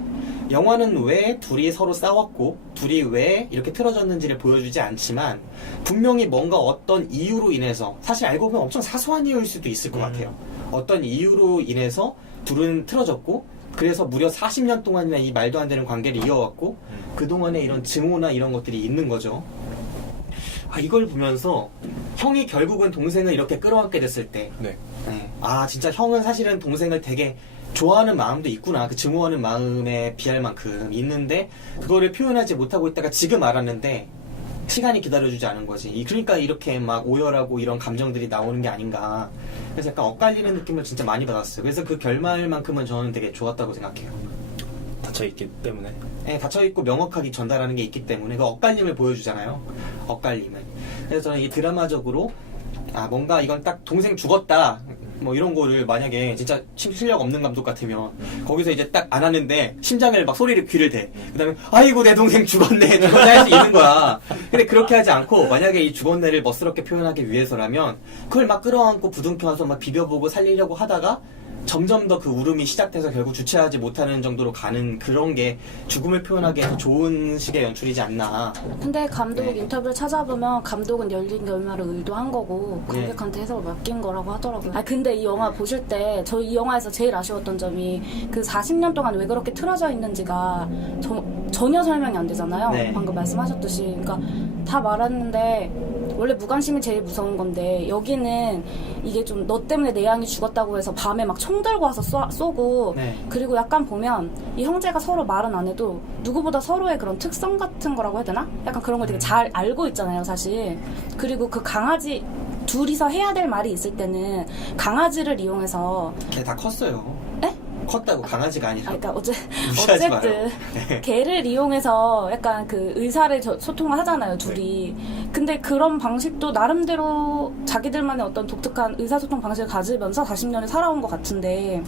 영화는 왜 둘이 서로 싸웠고 둘이 왜 이렇게 틀어졌는지를 보여주지 않지만, 분명히 뭔가 어떤 이유로 인해서, 사실 알고 보면 엄청 사소한 이유일 수도 있을 것 같아요. 어떤 이유로 인해서 둘은 틀어졌고, 그래서 무려 40년 동안이나 이 말도 안 되는 관계를 이어왔고, 그동안에 이런 증오나 이런 것들이 있는 거죠. 이걸 보면서 형이 결국은 동생을 이렇게 끌어안게 됐을 때, 네. 네. 진짜 형은 사실은 동생을 되게 좋아하는 마음도 있구나. 그 증오하는 마음에 비할 만큼 있는데 그거를 표현하지 못하고 있다가 지금 알았는데 시간이 기다려주지 않은 거지. 그러니까 이렇게 막 오열하고 이런 감정들이 나오는 게 아닌가. 그래서 약간 엇갈리는 느낌을 진짜 많이 받았어요. 그래서 그 결말만큼은 저는 되게 좋았다고 생각해요. 닫혀있기 때문에. 네, 닫혀있고 명확하게 전달하는 게 있기 때문에 그 엇갈림을 보여주잖아요. 엇갈림을. 그래서 저는 이 드라마적으로 뭔가 이건 딱 동생 죽었다 뭐 이런 거를 만약에 진짜 실력 없는 감독 같으면 거기서 이제 딱 안 하는데 심장을 막 소리를 귀를 대. 그 다음에 아이고 내 동생 죽었네 할 수 있는 거야. 근데 그렇게 하지 않고, 만약에 이 죽었네를 멋스럽게 표현하기 위해서라면 그걸 막 끌어안고 부둥켜서 막 비벼보고 살리려고 하다가 점점 더 그 울음이 시작돼서 결국 주체하지 못하는 정도로 가는, 그런 게 죽음을 표현하기에 더 좋은 식의 연출이지 않나. 근데 감독 네. 인터뷰를 찾아보면 감독은 열린 결말을 의도한 거고 관객한테 해석을 맡긴 거라고 하더라고요. 근데 이 영화 보실 때 저 이 영화에서 제일 아쉬웠던 점이 그 40년 동안 왜 그렇게 틀어져 있는지가 전혀 설명이 안 되잖아요. 네. 방금 말씀하셨듯이. 그러니까 다 말했는데, 원래 무관심이 제일 무서운 건데 여기는 이게 좀 너 때문에 내 양이 죽었다고 해서 밤에 막 총 들고 와서 쏘고 네. 그리고 약간 보면 이 형제가 서로 말은 안 해도 누구보다 서로의 그런 특성 같은 거라고 해야 되나? 약간 그런 걸 되게 잘 알고 있잖아요, 사실. 그리고 그 강아지 둘이서 해야 될 말이 있을 때는 강아지를 이용해서 걔 다 컸어요. 에? 컸다고, 강아지가 아니라. 그러니까 무시하지 어쨌든 마요. 네. 개를 이용해서 약간 그 의사를 소통을 하잖아요, 둘이. 근데 그런 방식도 나름대로 자기들만의 어떤 독특한 의사소통 방식을 가지면서 40년을 살아온 것 같은데,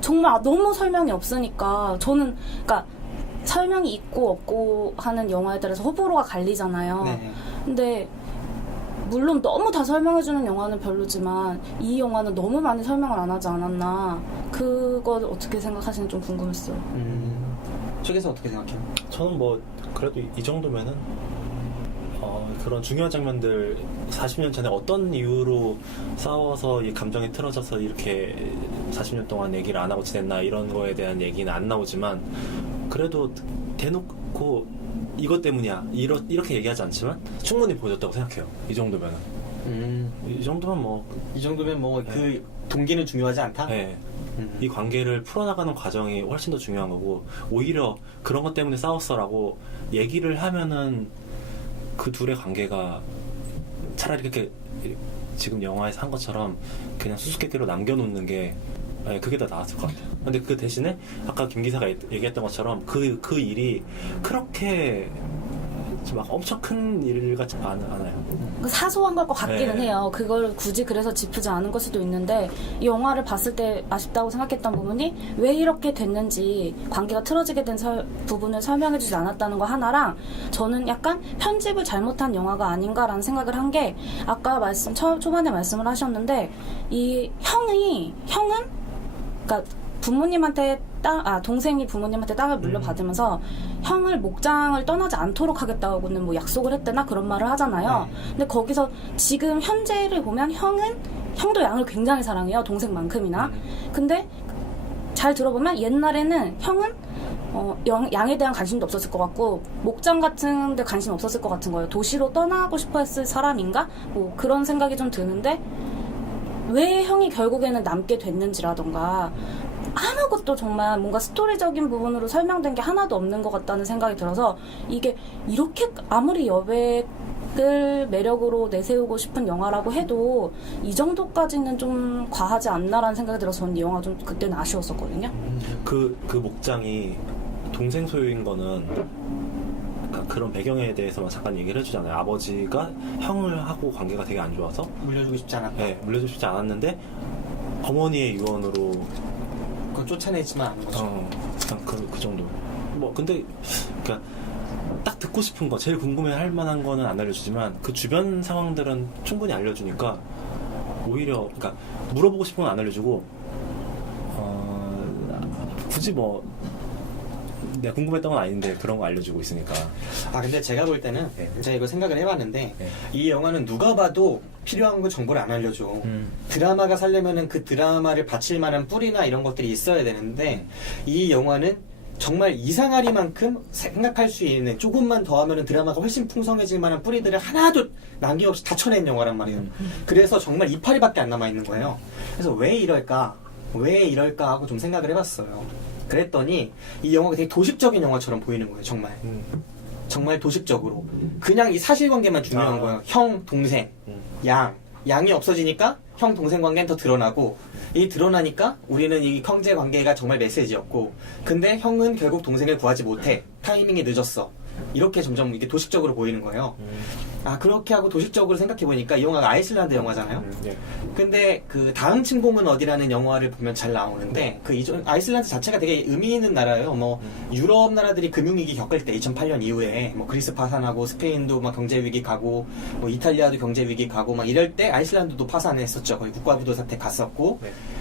정말 너무 설명이 없으니까 저는, 그러니까 설명이 있고 없고 하는 영화에 따라서 호불호가 갈리잖아요. 네. 근데 물론 너무 다 설명해주는 영화는 별로지만 이 영화는 너무 많이 설명을 안 하지 않았나. 그거 어떻게 생각하시는지 좀 궁금했어요. 쪽에서 어떻게 생각해요? 저는 뭐 그래도 이 정도면은 그런 중요한 장면들, 40년 전에 어떤 이유로 싸워서 이 감정이 틀어져서 이렇게 40년 동안 얘기를 안 하고 지냈나, 이런 거에 대한 얘기는 안 나오지만 그래도 대놓고 이것 때문이야 이렇게 얘기하지 않지만 충분히 보여줬다고 생각해요. 이 정도면은. 이 정도면 뭐. 이 정도면 뭐 그 동기는 중요하지 않다? 네. 이 관계를 풀어나가는 과정이 훨씬 더 중요한 거고 오히려 그런 것 때문에 싸웠어라고 얘기를 하면은 그 둘의 관계가 차라리 그렇게 지금 영화에서 한 것처럼 그냥 수수께끼로 남겨놓는 게 그게 더 나았을 것 같아요. 근데 그 대신에 아까 김 기사가 얘기했던 것처럼 그 일이 그렇게 막 엄청 큰 일 같지 않아요. 사소한 걸 것 같기는 네. 해요. 그걸 굳이 그래서 짚지 않은 걸 수도 있는데 이 영화를 봤을 때 아쉽다고 생각했던 부분이 왜 이렇게 됐는지 관계가 틀어지게 된 부분을 설명해주지 않았다는 거 하나랑 저는 약간 편집을 잘못한 영화가 아닌가라는 생각을 한 게 아까 초반에 말씀을 하셨는데 이 형은 그러니까 부모님한테 동생이 부모님한테 땅을 물려받으면서 형을 목장을 떠나지 않도록 하겠다고는 뭐 약속을 했대나 그런 말을 하잖아요. 근데 거기서 지금 현재를 보면 형도 양을 굉장히 사랑해요. 동생만큼이나. 근데 잘 들어보면 옛날에는 형은 양에 대한 관심도 없었을 것 같고 목장 같은 데 관심 없었을 것 같은 거예요. 도시로 떠나고 싶어 했을 사람인가? 뭐 그런 생각이 좀 드는데 왜 형이 결국에는 남게 됐는지라던가 아무것도 정말 뭔가 스토리적인 부분으로 설명된 게 하나도 없는 것 같다는 생각이 들어서 이게 이렇게 아무리 여백을 매력으로 내세우고 싶은 영화라고 해도 이 정도까지는 좀 과하지 않나라는 생각이 들어서 저는 이 영화 좀 그때는 아쉬웠었거든요. 그 목장이 동생 소유인 거는 그런 배경에 대해서만 잠깐 얘기를 해주잖아요. 아버지가 형을 하고 관계가 되게 안 좋아서 물려주고 싶지 않았다. 네, 물려주고 싶지 않았는데 어머니의 유언으로 그걸 쫓아내지만 않은 거죠. 그냥 그 정도. 뭐 근데 그러니까 딱 듣고 싶은 거, 제일 궁금해할 만한 거는 안 알려주지만 그 주변 상황들은 충분히 알려주니까 오히려 그러니까 물어보고 싶은 건 안 알려주고 굳이 뭐 내가 궁금했던 건 아닌데 그런 거 알려주고 있으니까. 근데 제가 볼 때는 제가 이거 생각을 해봤는데 네. 이 영화는 누가 봐도 필요한 거 정보를 안 알려줘. 드라마가 살려면은 그 드라마를 바칠 만한 뿌리나 이런 것들이 있어야 되는데 이 영화는 정말 이상하리만큼 생각할 수 있는 조금만 더 하면은 드라마가 훨씬 풍성해질 만한 뿌리들을 하나도 남김없이 다 쳐낸 영화란 말이에요. 그래서 정말 이파리밖에 안 남아 있는 거예요. 그래서 왜 이럴까 하고 좀 생각을 해봤어요. 그랬더니 이 영화가 되게 도식적인 영화처럼 보이는 거예요. 정말 도식적으로 그냥 이 사실관계만 중요한 거예요. 형, 동생, 양이 없어지니까 형, 동생 관계는 더 드러나고 이 드러나니까 우리는 이 형제 관계가 정말 메시지였고 근데 형은 결국 동생을 구하지 못해. 타이밍이 늦었어. 이렇게 점점 이게 도식적으로 보이는 거예요. 그렇게 하고 도식적으로 생각해보니까 이 영화가 아이슬란드 영화잖아요. 근데 그 다음 침공은 어디라는 영화를 보면 잘 나오는데 그 아이슬란드 자체가 되게 의미 있는 나라예요. 뭐 유럽 나라들이 금융위기 겪을 때 2008년 이후에 뭐 그리스 파산하고 스페인도 막 경제위기 가고 뭐 이탈리아도 경제위기 가고 막 이럴 때 아이슬란드도 파산했었죠. 거의 국가부도 사태 갔었고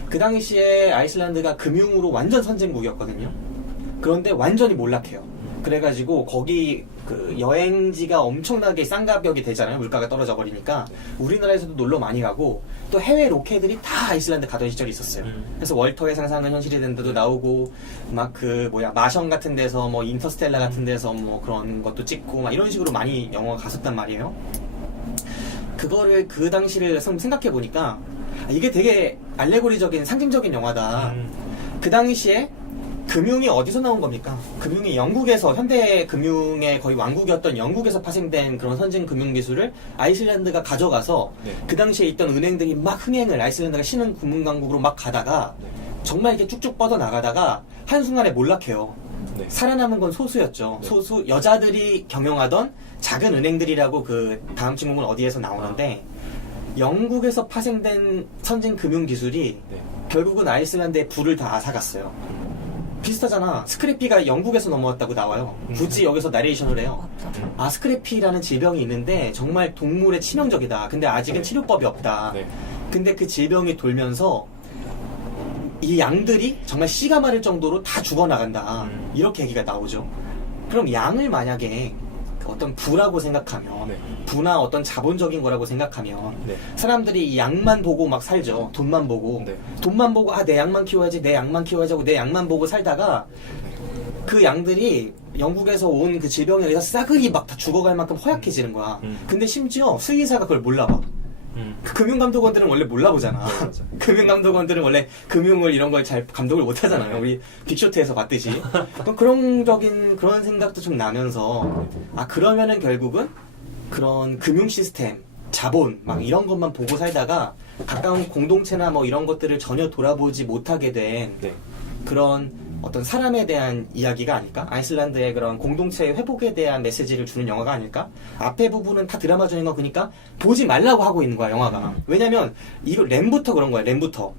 그 당시에 아이슬란드가 금융으로 완전 선진국이었거든요. 그런데 완전히 몰락해요. 그래가지고 거기 그 여행지가 엄청나게 싼가격이 되잖아요. 물가가 떨어져 버리니까 우리나라에서도 놀러 많이 가고 또 해외 로케들이 다 아이슬란드 가던 시절이 있었어요. 그래서 월터의 상상은 현실이 된 데도 나오고 막 그 마션 같은 데서 뭐 인터스텔라 같은 데서 뭐 그런 것도 찍고 막 이런 식으로 많이 영화가 갔었단 말이에요. 그거를 그 당시를 생각해 보니까 이게 되게 알레고리적인 상징적인 영화다. 그 당시에 금융이 어디서 나온 겁니까? 금융이 영국에서 현대 금융의 거의 왕국이었던 영국에서 파생된 그런 선진 금융 기술을 아이슬란드가 가져가서 그 당시에 있던 은행들이 막 흥행을 아이슬란드가 신흥 금융 강국으로 막 가다가 정말 이렇게 쭉쭉 뻗어 나가다가 한순간에 몰락해요. 살아남은 건 소수였죠. 소수 여자들이 경영하던 작은 은행들이라고 그 다음 침공은 어디에서 나오는데 영국에서 파생된 선진 금융 기술이 결국은 아이슬란드의 부를 다 앗아갔어요. 비슷하잖아. 스크래피가 영국에서 넘어왔다고 나와요. 굳이 여기서 나레이션을 해요. 스크래피라는 질병이 있는데 정말 동물에 치명적이다. 근데 아직은 치료법이 없다. 근데 그 질병이 돌면서 이 양들이 정말 씨가 마를 정도로 다 죽어나간다. 이렇게 얘기가 나오죠. 그럼 양을 만약에 어떤 부라고 생각하면 부나 어떤 자본적인 거라고 생각하면 사람들이 이 양만 보고 막 살죠. 돈만 보고 내 양만 키워야지 하고 내 양만 보고 살다가 그 양들이 영국에서 온 그 질병에 의해서 싸그리 막 다 죽어갈 만큼 허약해지는 거야. 근데 심지어 수의사가 그걸 몰라봐. 그 금융감독원들은 원래 몰라보잖아. 맞아. 금융감독원들은 원래 금융을 이런 걸 잘 감독을 못하잖아요. 우리 빅쇼트에서 봤듯이. 또 그런 생각도 좀 나면서 아 그러면은 결국은 그런 금융 시스템, 자본 막 이런 것만 보고 살다가 가까운 공동체나 뭐 이런 것들을 전혀 돌아보지 못하게 된 네. 그런 어떤 사람에 대한 이야기가 아닐까? 아이슬란드의 그런 공동체의 회복에 대한 메시지를 주는 영화가 아닐까? 앞에 부분은 다 드라마 중인 거 보니까 보지 말라고 하고 있는 거야, 영화가. 왜냐면 이거 램부터 그런 거야, 램부터.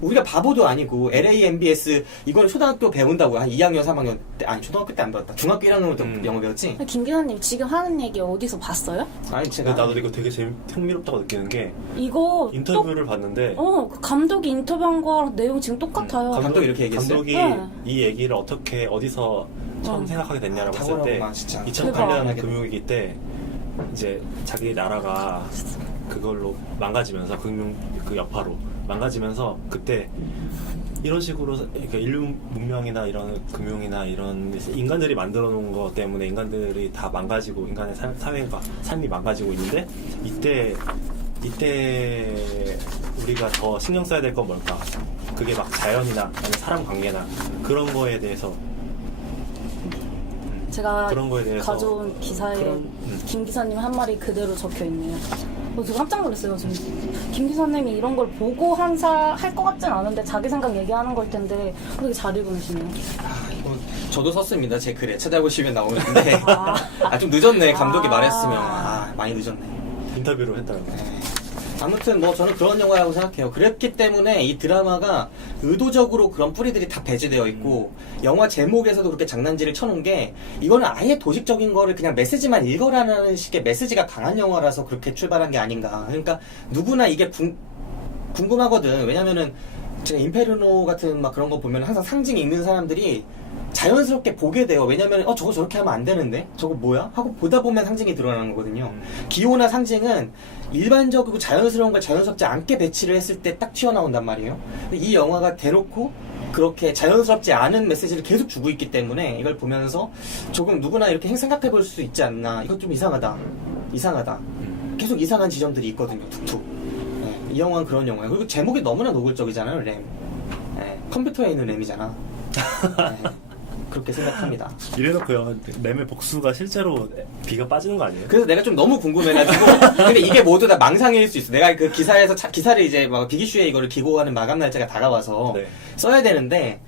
우리가 바보도 아니고 LA MBS 이거는 초등학교 배운다고 한 2학년 3학년 때 아니 초등학교 때 안 배웠다. 중학교 1학년부터 영어 배웠지? 김 기사님 지금 하는 얘기 어디서 봤어요? 아니 제가 나도 이거 되게 흥미롭다고 느끼는 게 이거 인터뷰를 봤는데 그 감독이 인터뷰한 거랑 내용 지금 똑같아요. 감독이 이렇게 얘기했어요? 감독이 네. 이 얘기를 어디서 처음 생각하게 됐냐라고 했을 때 탁월하구나, 진짜. 2008년 대박. 금융위기 때 이제 자기 나라가 그걸로 망가지면서 그 여파로 망가지면서 그때 이런 식으로 그러니까 인류 문명이나 이런 금융이나 이런 인간들이 만들어 놓은 것 때문에 인간들이 다 망가지고 인간의 사회가 삶이 망가지고 있는데 이때 우리가 더 신경 써야 될 건 뭘까? 그게 막 자연이나 아니면 사람 관계나 그런 거에 대해서 제가 그런 거에 대해서 가져온 기사에 김 기사님 한 말이 그대로 적혀 있네요. 저 깜짝 놀랐어요. 지금 김 기사님이 이런 걸 보고 할 것 같진 않은데 자기 생각 얘기하는 걸 텐데 그렇게 잘 읽으시네요. 이거 저도 썼습니다. 제 글에 찾아보시면 나오는데 좀 늦었네. 감독이 말했으면 많이 늦었네. 인터뷰를 했다는 거. 네. 아무튼 뭐 저는 그런 영화라고 생각해요. 그랬기 때문에 이 드라마가 의도적으로 그런 뿌리들이 다 배제되어 있고 영화 제목에서도 그렇게 장난질을 쳐놓은 게 이거는 아예 도식적인 거를 그냥 메시지만 읽어라는 식의 메시지가 강한 영화라서 그렇게 출발한 게 아닌가. 그러니까 누구나 이게 궁금하거든. 왜냐면은 제가 임페르노 같은 막 그런 거 보면 항상 상징 읽는 사람들이 자연스럽게 보게 돼요. 왜냐면 저거 저렇게 하면 안 되는데 저거 뭐야? 하고 보다 보면 상징이 드러나는 거거든요. 기호나 상징은 일반적이고 자연스러운 걸 자연스럽지 않게 배치를 했을 때 딱 튀어나온단 말이에요. 근데 이 영화가 대놓고 그렇게 자연스럽지 않은 메시지를 계속 주고 있기 때문에 이걸 보면서 조금 누구나 이렇게 생각해 볼 수 있지 않나. 이거 좀 이상하다. 계속 이상한 지점들이 있거든요. 툭툭. 네, 이 영화는 그런 영화예요. 그리고 제목이 너무나 노골적이잖아요. 램. 네, 컴퓨터에 있는 램이잖아. 네, 그렇게 생각합니다. 이래놓고요. 램의 복수가 실제로 비가 빠지는 거 아니에요? 그래서 내가 좀 너무 궁금해가지고 근데 이게 모두 다 망상일 수 있어. 내가 그 기사에서 기사를 이제 막 비기슈에 이거를 기고하는 마감 날짜가 다가와서 네. 써야 되는데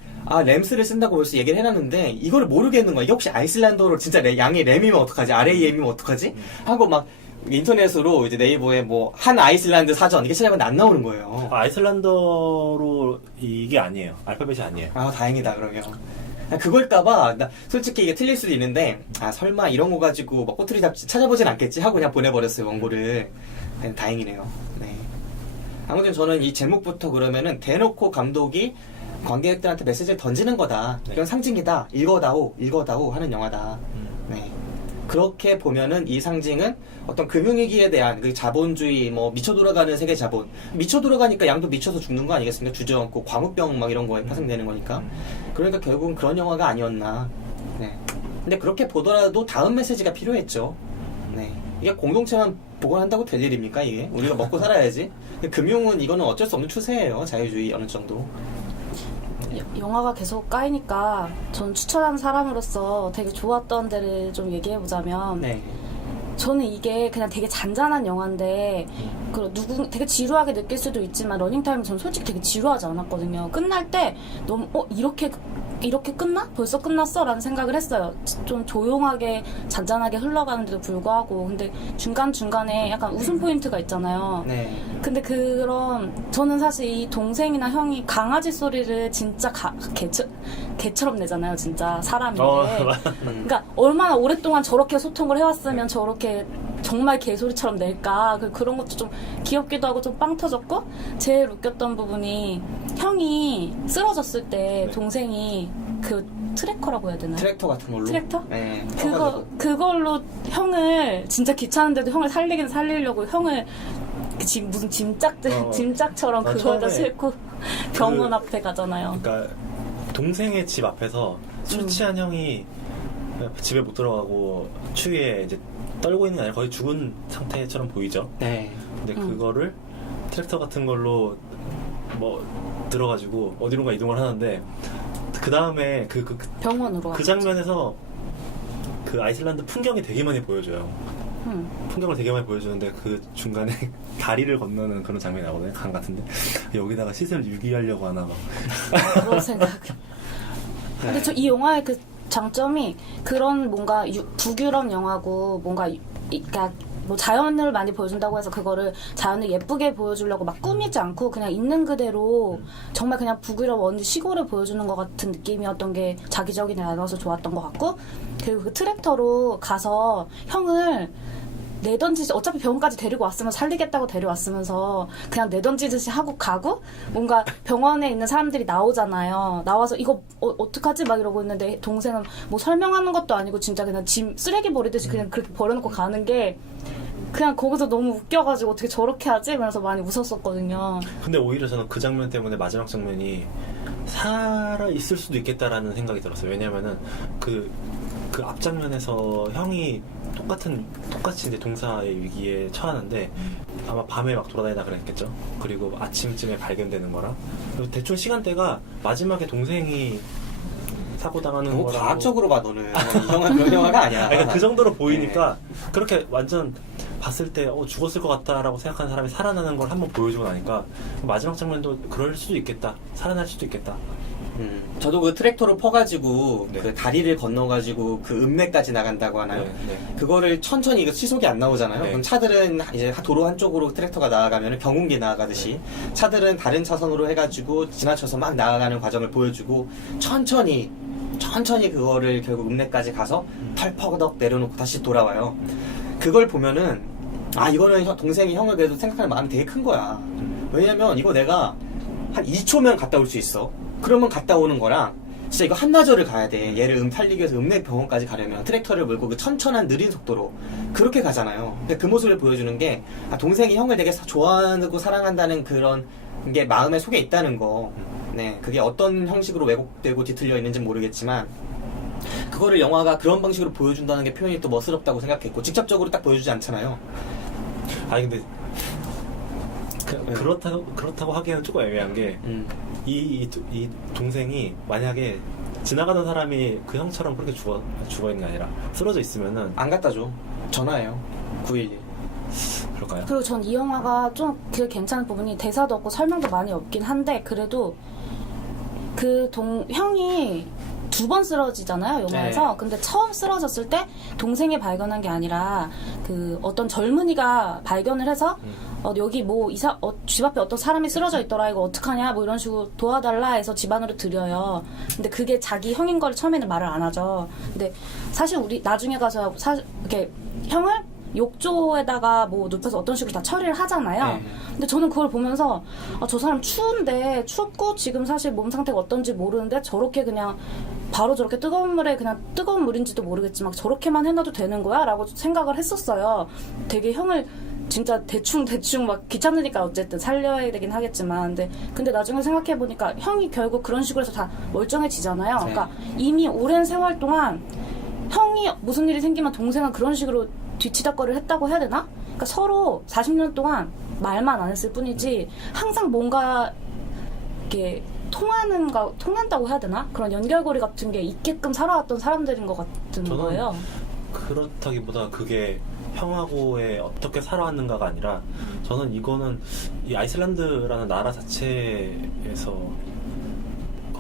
램스를 쓴다고 벌써 얘기를 해놨는데 이거를 모르겠는 거야. 이게 혹시 아이슬란드어로 진짜 양이 램이면 어떡하지? RAM이면 어떡하지? 하고 막 인터넷으로 이제 네이버에 뭐 한 아이슬란드 사전 이게 찾아보면 안 나오는 거예요. 아이슬란드어로 이게 아니에요. 알파벳이 아니에요. 다행이다 그러면. 그걸까봐 나 솔직히 이게 틀릴 수도 있는데 설마 이런 거 가지고 막 꼬투리 잡지 찾아보진 않겠지 하고 그냥 보내버렸어요 원고를. 네, 다행이네요. 네. 아무튼 저는 이 제목부터 그러면은 대놓고 감독이 관객들한테 메시지를 던지는 거다. 네. 이건 상징이다. 읽어다오 하는 영화다. 네. 그렇게 보면은 이 상징은 어떤 금융위기에 대한 그 자본주의 뭐 미쳐 돌아가는 세계 자본 미쳐 돌아가니까 양도 미쳐서 죽는 거 아니겠습니까? 주저앉고 광우병 막 이런 거에 파생되는 거니까. 그러니까 결국은 그런 영화가 아니었나. 네. 근데 그렇게 보더라도 다음 메시지가 필요했죠. 네. 이게 공동체만 복원한다고 될 일입니까 이게? 우리가 먹고 살아야지. 금융은 이거는 어쩔 수 없는 추세예요. 자유주의 어느 정도. 영화가 계속 까이니까 전 추천한 사람으로서 되게 좋았던 데를 좀 얘기해보자면 네. 저는 이게 그냥 되게 잔잔한 영화인데 되게 지루하게 느낄 수도 있지만 러닝타임은 저는 솔직히 되게 지루하지 않았거든요. 끝날 때 너무 이렇게 끝나? 벌써 끝났어? 라는 생각을 했어요. 좀 조용하게 잔잔하게 흘러가는데도 불구하고 근데 중간중간에 약간 웃음 포인트가 있잖아요. 네. 근데 저는 사실 이 동생이나 형이 강아지 소리를 진짜 개처럼 내잖아요. 진짜 사람인데. 그러니까 얼마나 오랫동안 저렇게 소통을 해왔으면 저렇게 정말 개소리처럼 낼까. 그런 것도 좀 귀엽기도 하고 좀 빵 터졌고 제일 웃겼던 부분이 형이 쓰러졌을 때 동생이 그 트래커라고 해야 되나요? 트랙터 같은 걸로. 트랙터? 네. 그걸로 형을 진짜 귀찮은데도 형을 살리려고 형을 무슨 짐짝처럼 그거에다 싣고 병원 앞에 가잖아요. 그러니까 동생의 집 앞에서 술 취한 형이 집에 못 들어가고 추위에 이제 떨고 있는 게 아니라 거의 죽은 상태처럼 보이죠. 네. 근데 그거를 트랙터 같은 걸로 뭐 들어가지고 어디론가 이동을 하는데 그 다음에 병원으로 그 장면에서 그 아이슬란드 풍경이 되게 많이 보여줘요. 풍경을 되게 많이 보여주는데 그 중간에 다리를 건너는 그런 장면이 나거든요. 강 같은데 여기다가 시설 유기하려고 하나 막 그런 생각. 근데 저 이 영화의 그 장점이 그런 뭔가 북유럽 영화고 뭔가 그러니까 뭐 자연을 많이 보여준다고 해서 그거를 자연을 예쁘게 보여주려고 막 꾸미지 않고 그냥 있는 그대로 정말 그냥 북유럽 어느 시골을 보여주는 것 같은 느낌이었던 게 자기적인 나눠서 좋았던 것 같고, 그리고 그 트랙터로 가서 형을 내던지지, 어차피 병원까지 데리고 왔으면 살리겠다고 데려왔으면서 그냥 내던지듯이 하고 가고, 뭔가 병원에 있는 사람들이 나오잖아요. 나와서 이거 어떡하지 막 이러고 있는데 동생은 뭐 설명하는 것도 아니고 진짜 그냥 짐 쓰레기 버리듯이 그냥 그렇게 버려놓고 가는 게 그냥 거기서 너무 웃겨가지고 어떻게 저렇게 하지? 이러면서 많이 웃었었거든요. 근데 오히려 저는 그 장면 때문에 마지막 장면이 살아있을 수도 있겠다라는 생각이 들었어요. 왜냐면은 그 앞장면에서 형이 똑같이 이제 동사의 위기에 처하는데 아마 밤에 막 돌아다니다 그랬겠죠. 그리고 아침쯤에 발견되는 거라. 그리고 대충 시간대가 마지막에 동생이 사고 당하는 너무 거랑 과학적으로 봐 너는. 이 영화 그런 영화가 아니야. 그러니까 그 정도로 보이니까 그렇게 완전 봤을 때 죽었을 것 같다라고 생각하는 사람이 살아나는 걸 한번 보여주고 나니까 마지막 장면도 그럴 수도 있겠다, 살아날 수도 있겠다. 저도 그 트랙터를 퍼가지고 네. 그 다리를 건너가지고 그 읍내까지 나간다고 하나요? 네. 그거를 천천히 이거 시속이 안 나오잖아요. 네. 그럼 차들은 이제 도로 한쪽으로 트랙터가 나아가면 경운기 나아가듯이 차들은 다른 차선으로 해가지고 지나쳐서 막 나아가는 과정을 보여주고 천천히 그거를 결국 읍내까지 가서 펄퍼덕 내려놓고 다시 돌아와요. 그걸 보면은 이거는 동생이 형을 그래도 생각하는 마음이 되게 큰 거야. 왜냐면 이거 내가 한 2초면 갔다 올 수 있어. 그러면 갔다 오는 거랑 진짜 이거 한나절을 가야 돼. 얘를 살리기 위해서 읍내 병원까지 가려면 트랙터를 몰고 그 천천한 느린 속도로 그렇게 가잖아요. 근데 그 모습을 보여주는 게 동생이 형을 되게 좋아하고 사랑한다는 그런 게 마음에 속에 있다는 거. 네, 그게 어떤 형식으로 왜곡되고 뒤틀려 있는지는 모르겠지만 그거를 영화가 그런 방식으로 보여준다는 게 표현이 또 멋스럽다고 생각했고, 직접적으로 딱 보여주지 않잖아요. 아니 근데 그렇다고 하기에는 조금 애매한 게 이 동생이 만약에 지나가던 사람이 그 형처럼 그렇게 죽어 있는 게 아니라 쓰러져 있으면은 안 갖다 줘. 전화해요. 911. 그럴까요? 그리고 전 이 영화가 좀 그 괜찮은 부분이 대사도 없고 설명도 많이 없긴 한데 그래도 형이 2번 쓰러지잖아요, 영화에서. 네. 근데 처음 쓰러졌을 때 동생이 발견한 게 아니라 그 어떤 젊은이가 발견을 해서 여기 뭐 집 앞에 어떤 사람이 쓰러져 있더라, 이거 어떡하냐 뭐 이런 식으로 도와달라 해서 집 안으로 들여요. 근데 그게 자기 형인 걸 처음에는 말을 안 하죠. 근데 사실 우리 나중에 가서 이렇게 형을 욕조에다가 뭐 눕혀서 어떤 식으로 다 처리를 하잖아요. 네. 근데 저는 그걸 보면서 저 사람 춥고 지금 사실 몸 상태가 어떤지 모르는데 저렇게 그냥 바로 저렇게 뜨거운 물에 그냥 뜨거운 물인지도 모르겠지만 저렇게만 해놔도 되는 거야? 라고 생각을 했었어요. 되게 형을 진짜 대충 막 귀찮으니까 어쨌든 살려야 되긴 하겠지만 근데 나중에 생각해보니까 형이 결국 그런 식으로 해서 다 멀쩡해지잖아요. 네. 그러니까 이미 오랜 세월 동안 형이 무슨 일이 생기면 동생은 그런 식으로 뒤치다거리를 했다고 해야 되나? 그러니까 서로 40년 동안 말만 안 했을 뿐이지 항상 뭔가 이렇게 통한다고 해야 되나? 그런 연결고리 같은 게 있게끔 살아왔던 사람들인 것 같은 거예요. 그렇다기보다 그게 형하고의 어떻게 살아왔는가가 아니라 저는 이거는 이 아이슬란드라는 나라 자체에서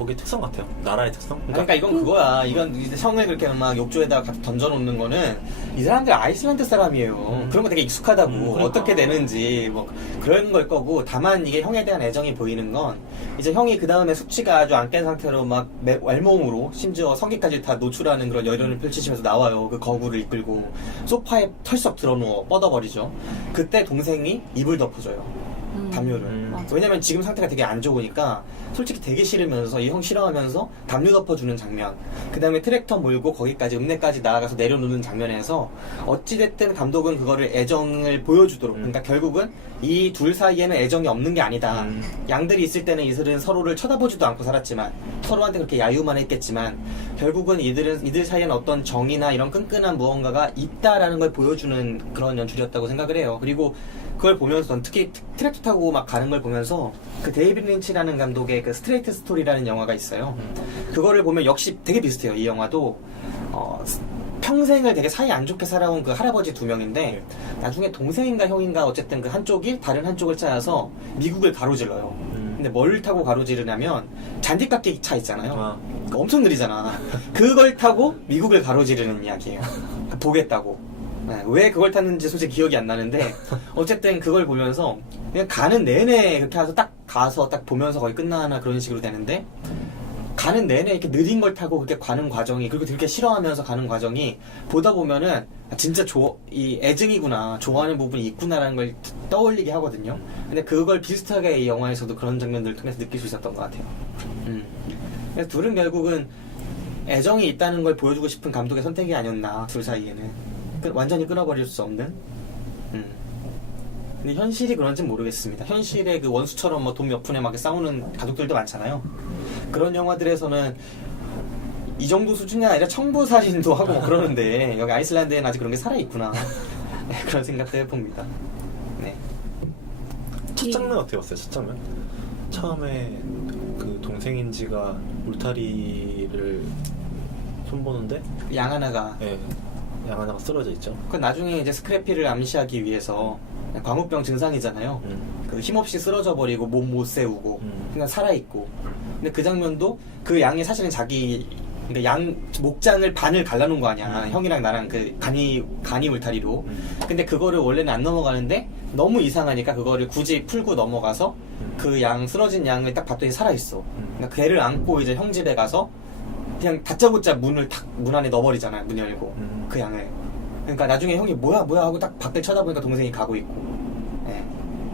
거기에 특성 같아요. 나라의 특성? 그러니까 이건 그거야. 이건 이제 형을 그렇게 막 욕조에다가 던져놓는 거는 이 사람들 아이슬란드 사람이에요. 그런 거 되게 익숙하다고. 그러니까. 어떻게 되는지 뭐 그런 걸 거고, 다만 이게 형에 대한 애정이 보이는 건 이제 형이 그 다음에 숙취가 아주 안 깬 상태로 막 왈몸으로 심지어 성기까지 다 노출하는 그런 열연을 펼치시면서 나와요. 그 거구를 이끌고 소파에 털썩 들어누워 뻗어버리죠. 그때 동생이 이불 덮어줘요. 담요를. 맞아. 왜냐면 지금 상태가 되게 안 좋으니까 솔직히 되게 싫으면서 이 형 싫어하면서 담요 덮어주는 장면, 그 다음에 트랙터 몰고 거기까지 읍내까지 나아가서 내려놓는 장면에서 어찌됐든 감독은 그거를 애정을 보여주도록, 그러니까 결국은 이 둘 사이에는 애정이 없는 게 아니다. 양들이 있을 때는 이들은 서로를 쳐다보지도 않고 살았지만, 서로한테 그렇게 야유만 했겠지만, 결국은 이들 사이에는 어떤 정이나 이런 끈끈한 무언가가 있다라는 걸 보여주는 그런 연출이었다고 생각을 해요. 그리고 그걸 보면서 특히 트랙터 타고 막 가는 걸 보면서 그 데이비드 린치라는 감독의 그 스트레이트 스토리라는 영화가 있어요. 그거를 보면 역시 되게 비슷해요. 이 영화도 평생을 되게 사이 안 좋게 살아온 그 할아버지 두 명인데 나중에 동생인가 형인가 어쨌든 그 한쪽이 다른 한쪽을 짜서 미국을 가로질러요. 근데 뭘 타고 가로지르냐면 잔디깎기 차 있잖아요. 엄청 느리잖아. 그걸 타고 미국을 가로지르는 이야기예요. 보겠다고. 네, 왜 그걸 탔는지 솔직히 기억이 안 나는데 어쨌든 그걸 보면서 그냥 가는 내내 그렇게 해서 딱 가서 딱 보면서 거의 끝나나 그런 식으로 되는데, 가는 내내 이렇게 느린 걸 타고 그렇게 가는 과정이, 그리고 그렇게 싫어하면서 가는 과정이 보다 보면은 진짜 이 애증이구나, 좋아하는 부분이 있구나라는 걸 떠올리게 하거든요. 근데 그걸 비슷하게 이 영화에서도 그런 장면들을 통해서 느낄 수 있었던 것 같아요. 그래서 둘은 결국은 애정이 있다는 걸 보여주고 싶은 감독의 선택이 아니었나, 둘 사이에는. 완전히 끊어버릴 수 없는. 근데 현실이 그런지 모르겠습니다. 현실에 그 원수처럼 뭐 돈 몇 푼에 막 싸우는 가족들도 많잖아요. 그런 영화들에서는 이 정도 수준이 아니라 청부살인도 하고 뭐 그러는데 여기 아이슬란드에는 아직 그런 게 살아있구나. 네, 그런 생각도 해봅니다. 네. 첫 장면 어떻게 봤어요? 첫 장면? 처음에 그 동생인지가 울타리를 손보는데 양 하나가, 예, 양 하나가 쓰러져 있죠. 그건 나중에 이제 스크래피를 암시하기 위해서, 광우병 증상이잖아요. 그 힘없이 쓰러져 버리고 몸 못 세우고 그냥 살아있고. 근데 그 장면도 그 양이 사실은 그러니까 양 목장을 반을 갈라놓은 거 아니야. 형이랑 나랑 그 간이 울타리로. 근데 그거를 원래는 안 넘어가는데 너무 이상하니까 그거를 굳이 풀고 넘어가서 그 양 쓰러진 양을 딱 봤더니 살아있어. 그러니까 걔를 안고 이제 형 집에 가서 그냥 다짜고짜 문 안에 넣어버리잖아요. 문 열고 그 양을. 그러니까 나중에 형이 뭐야 하고 딱 밖을 쳐다보니까 동생이 가고 있고. 네.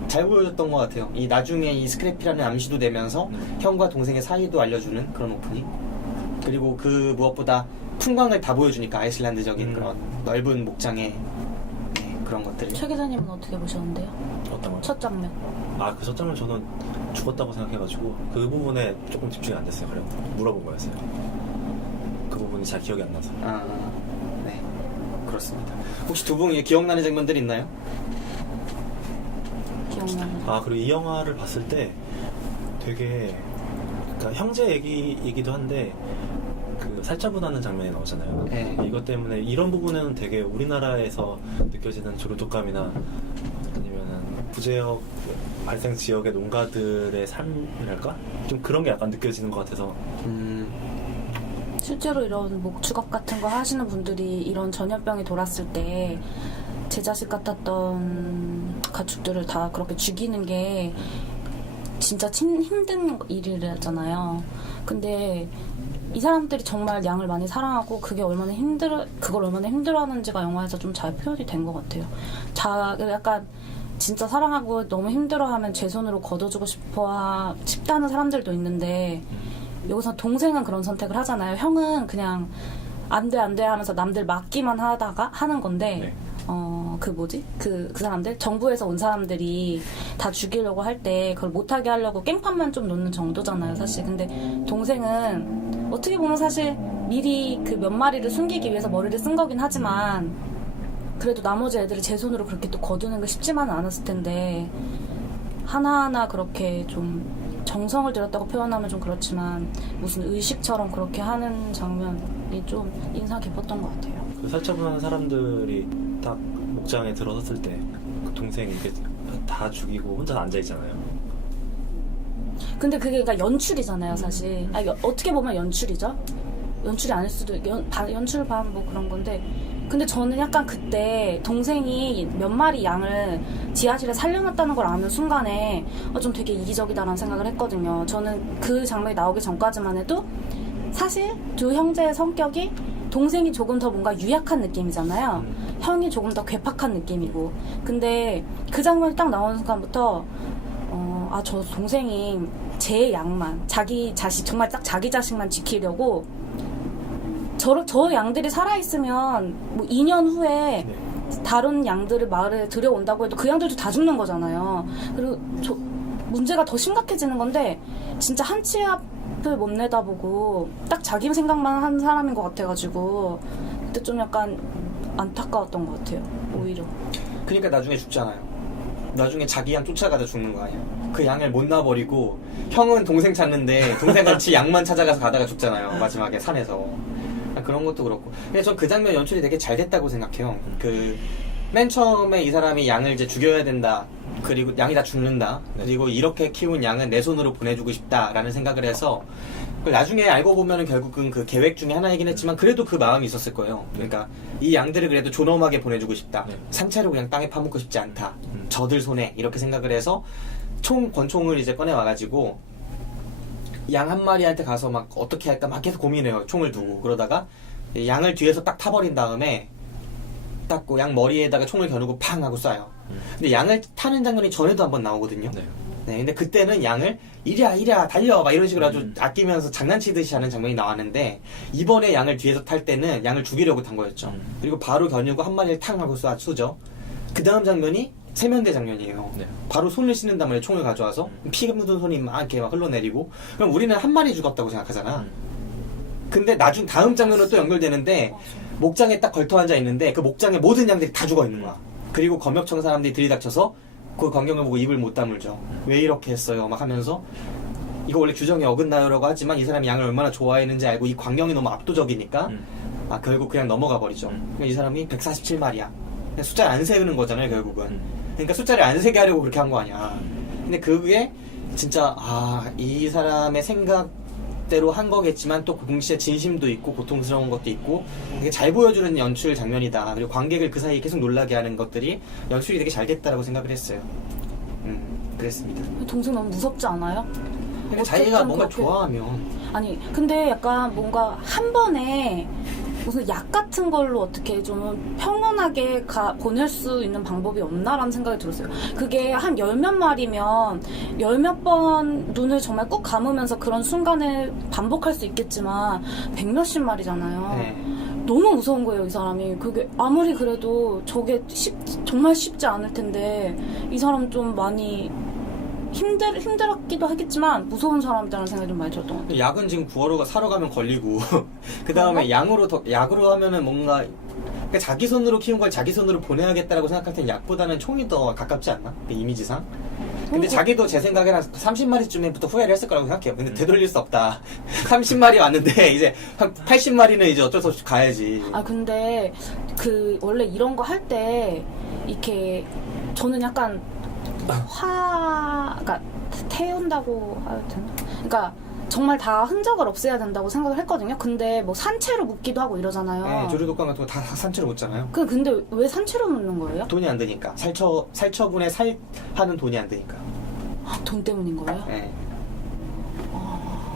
잘 보여줬던 것 같아요. 이 나중에 이 스크래피라는 암시도 되면서 형과 동생의 사이도 알려주는 그런 오프닝. 그리고 그 무엇보다 풍광을 다 보여주니까 아이슬란드적인 그런 넓은 목장의, 네, 그런 것들. 최 기자님은 어떻게 보셨는데요? 어떤 거? 첫 장면. 그 첫 장면 저는 죽었다고 생각해가지고 그 부분에 조금 집중이 안 됐어요. 그래서 물어본 거였어요. 그 부분이 잘 기억이 안 나서. 네, 그렇습니다. 혹시 두 분 기억나는 장면들 있나요? 기억나는. 그리고 이 영화를 봤을 때 되게, 그러니까 형제 얘기이기도 한데 그 살자분하는 장면이 나오잖아요. 네. 이것 때문에 이런 부분에는 되게 우리나라에서 느껴지는 조류독감이나 아니면은 부재역 발생 지역의 농가들의 삶이랄까? 좀 그런 게 약간 느껴지는 것 같아서. 실제로 이런 목축업 같은 거 하시는 분들이 이런 전염병이 돌았을 때 제 자식 같았던 가축들을 다 그렇게 죽이는 게 진짜 힘든 일이잖아요. 근데 이 사람들이 정말 양을 많이 사랑하고 그걸 얼마나 힘들어하는지가 영화에서 좀 잘 표현이 된 것 같아요. 약간 진짜 사랑하고 너무 힘들어하면 제 손으로 걷어주고 싶다는 사람들도 있는데, 여기서 동생은 그런 선택을 하잖아요. 형은 그냥 안 돼 하면서 남들 막기만 하다가 하는 건데, 네. 그 사람들? 정부에서 온 사람들이 다 죽이려고 할 때 그걸 못하게 하려고 깽판만 좀 놓는 정도잖아요, 사실. 근데 동생은 어떻게 보면 사실 미리 그 몇 마리를 숨기기 위해서 머리를 쓴 거긴 하지만, 그래도 나머지 애들을 제 손으로 그렇게 또 거두는 게 쉽지만은 않았을 텐데, 하나하나 그렇게 좀 정성을 들였다고 표현하면 좀 그렇지만 무슨 의식처럼 그렇게 하는 장면이 좀 인상 깊었던 것 같아요. 그 살처분하는 사람들이 딱 목장에 들어섰을 때 그 동생 이렇게 다 죽이고 혼자 앉아 있잖아요. 근데 그게 그러니까 연출이잖아요, 사실. 어떻게 보면 연출이죠. 연출이 아닐 수도 연출 반 뭐 그런 건데. 근데 저는 약간 그때 동생이 몇 마리 양을 지하실에 살려놨다는 걸 아는 순간에 좀 되게 이기적이다라는 생각을 했거든요. 저는 그 장면이 나오기 전까지만 해도 사실 두 형제의 성격이, 동생이 조금 더 뭔가 유약한 느낌이잖아요. 형이 조금 더 괴팍한 느낌이고. 근데 그 장면이 딱 나오는 순간부터 저 동생이 제 양만, 자기 자식, 정말 딱 자기 자식만 지키려고 저 양들이 살아있으면 뭐 2년 후에 다른 양들을 마을에 들여온다고 해도 그 양들도 다 죽는 거잖아요. 그리고 문제가 더 심각해지는 건데 진짜 한 치 앞을 못 내다보고 딱 자기 생각만 한 사람인 것 같아가지고 그때 좀 약간 안타까웠던 것 같아요. 오히려. 그러니까 나중에 죽잖아요. 나중에 자기 양 쫓아가다 죽는 거 아니야. 그 양을 못 놔버리고 형은 동생 찾는데 동생같이 양만 찾아가서 가다가 죽잖아요. 마지막에 산에서. 그런 것도 그렇고. 근데 전 그 장면 연출이 되게 잘 됐다고 생각해요. 맨 처음에 이 사람이 양을 이제 죽여야 된다. 그리고 양이 다 죽는다. 그리고 이렇게 키운 양은 내 손으로 보내주고 싶다라는 생각을 해서 나중에 알고 보면은 결국은 그 계획 중에 하나이긴 했지만 그래도 그 마음이 있었을 거예요. 그러니까 이 양들을 그래도 존엄하게 보내주고 싶다. 산채로 그냥 땅에 파묻고 싶지 않다. 저들 손에 이렇게 생각을 해서 권총을 이제 꺼내 와가지고 양 한 마리한테 가서 막 어떻게 할까 막 계속 고민해요. 총을 두고 그러다가 양을 뒤에서 딱 타버린 다음에 딱 양 머리에다가 총을 겨누고 팡 하고 쏴요. 근데 양을 타는 장면이 전에도 한번 나오거든요. 네, 근데 그때는 양을 이랴 달려 막 이런 식으로 아주 아끼면서 장난치듯이 하는 장면이 나왔는데 이번에 양을 뒤에서 탈 때는 양을 죽이려고 탄 거였죠. 그리고 바로 겨누고 한 마리를 탕 하고 쏘죠. 그 다음 장면이 세면대 장면이에요. 바로 손을 씻는단 말이에요. 총을 가져와서 피 묻은 손이 막 이렇게 막 흘러내리고 그럼 우리는 한 마리 죽었다고 생각하잖아. 근데 다음 장면으로 또 연결되는데 목장에 딱 걸터 앉아 있는데 그 목장에 모든 양들이 다 죽어 있는 거야. 그리고 검역청 사람들이 들이닥쳐서 그 광경을 보고 입을 못 다물죠. 왜 이렇게 했어요? 막 하면서 이거 원래 규정에 어긋나요라고 하지만 이 사람이 양을 얼마나 좋아했는지 알고 이 광경이 너무 압도적이니까 결국 그냥 넘어가 버리죠. 그러니까 이 사람이 147마리야. 숫자를 안 세우는 거잖아요, 결국은. 그러니까 숫자를 안 세게 하려고 그렇게 한 거 아니야. 근데 그게 진짜 이 사람의 생각대로 한 거겠지만 또 동시에 진심도 있고 고통스러운 것도 있고 되게 잘 보여주는 연출 장면이다. 그리고 관객을 그 사이에 계속 놀라게 하는 것들이 연출이 되게 잘 됐다라고 생각을 했어요. 그랬습니다. 동생 너무 무섭지 않아요? 근데 자기가 뭔가 그렇게... 좋아하면 아니 근데 약간 뭔가 한 번에 무슨 약 같은 걸로 어떻게 좀 평온하게 보낼 수 있는 방법이 없나라는 생각이 들었어요. 그게 한 10몇 마리면 10몇 번 눈을 정말 꾹 감으면서 그런 순간을 반복할 수 있겠지만 100몇십 마리잖아요. 너무 무서운 거예요, 이 사람이. 그게 아무리 그래도 저게 정말 쉽지 않을 텐데 이 사람 좀 많이 힘들었기도 하겠지만 무서운 사람들이라는 생각이 좀 많이 들었던 것 같아요. 약은 지금 구하러 사러 가면 걸리고 그 다음에 약으로 하면은 뭔가 그러니까 자기 손으로 키운 걸 자기 손으로 보내야겠다라고 생각할 땐 약보다는 총이 더 가깝지 않나? 그 이미지상? 근데 자기도 제 생각에는 30마리쯤에부터 후회를 했을 거라고 생각해요. 근데 되돌릴 수 없다. 30마리 왔는데 이제 한 80마리는 이제 어쩔 수 없이 가야지. 근데 원래 이런 거 할 때 이렇게 저는 약간 그러니까 태운다고 해야 되나? 그러니까 정말 다 흔적을 없애야 된다고 생각을 했거든요. 근데 뭐 산채로 묻기도 하고 이러잖아요. 네, 조류독감 같은 거 다 산채로 묻잖아요. 근데 왜 산채로 묻는 거예요? 돈이 안 드니까. 살처분에 하는 돈이 안 드니까. 돈 때문인 거예요? 네.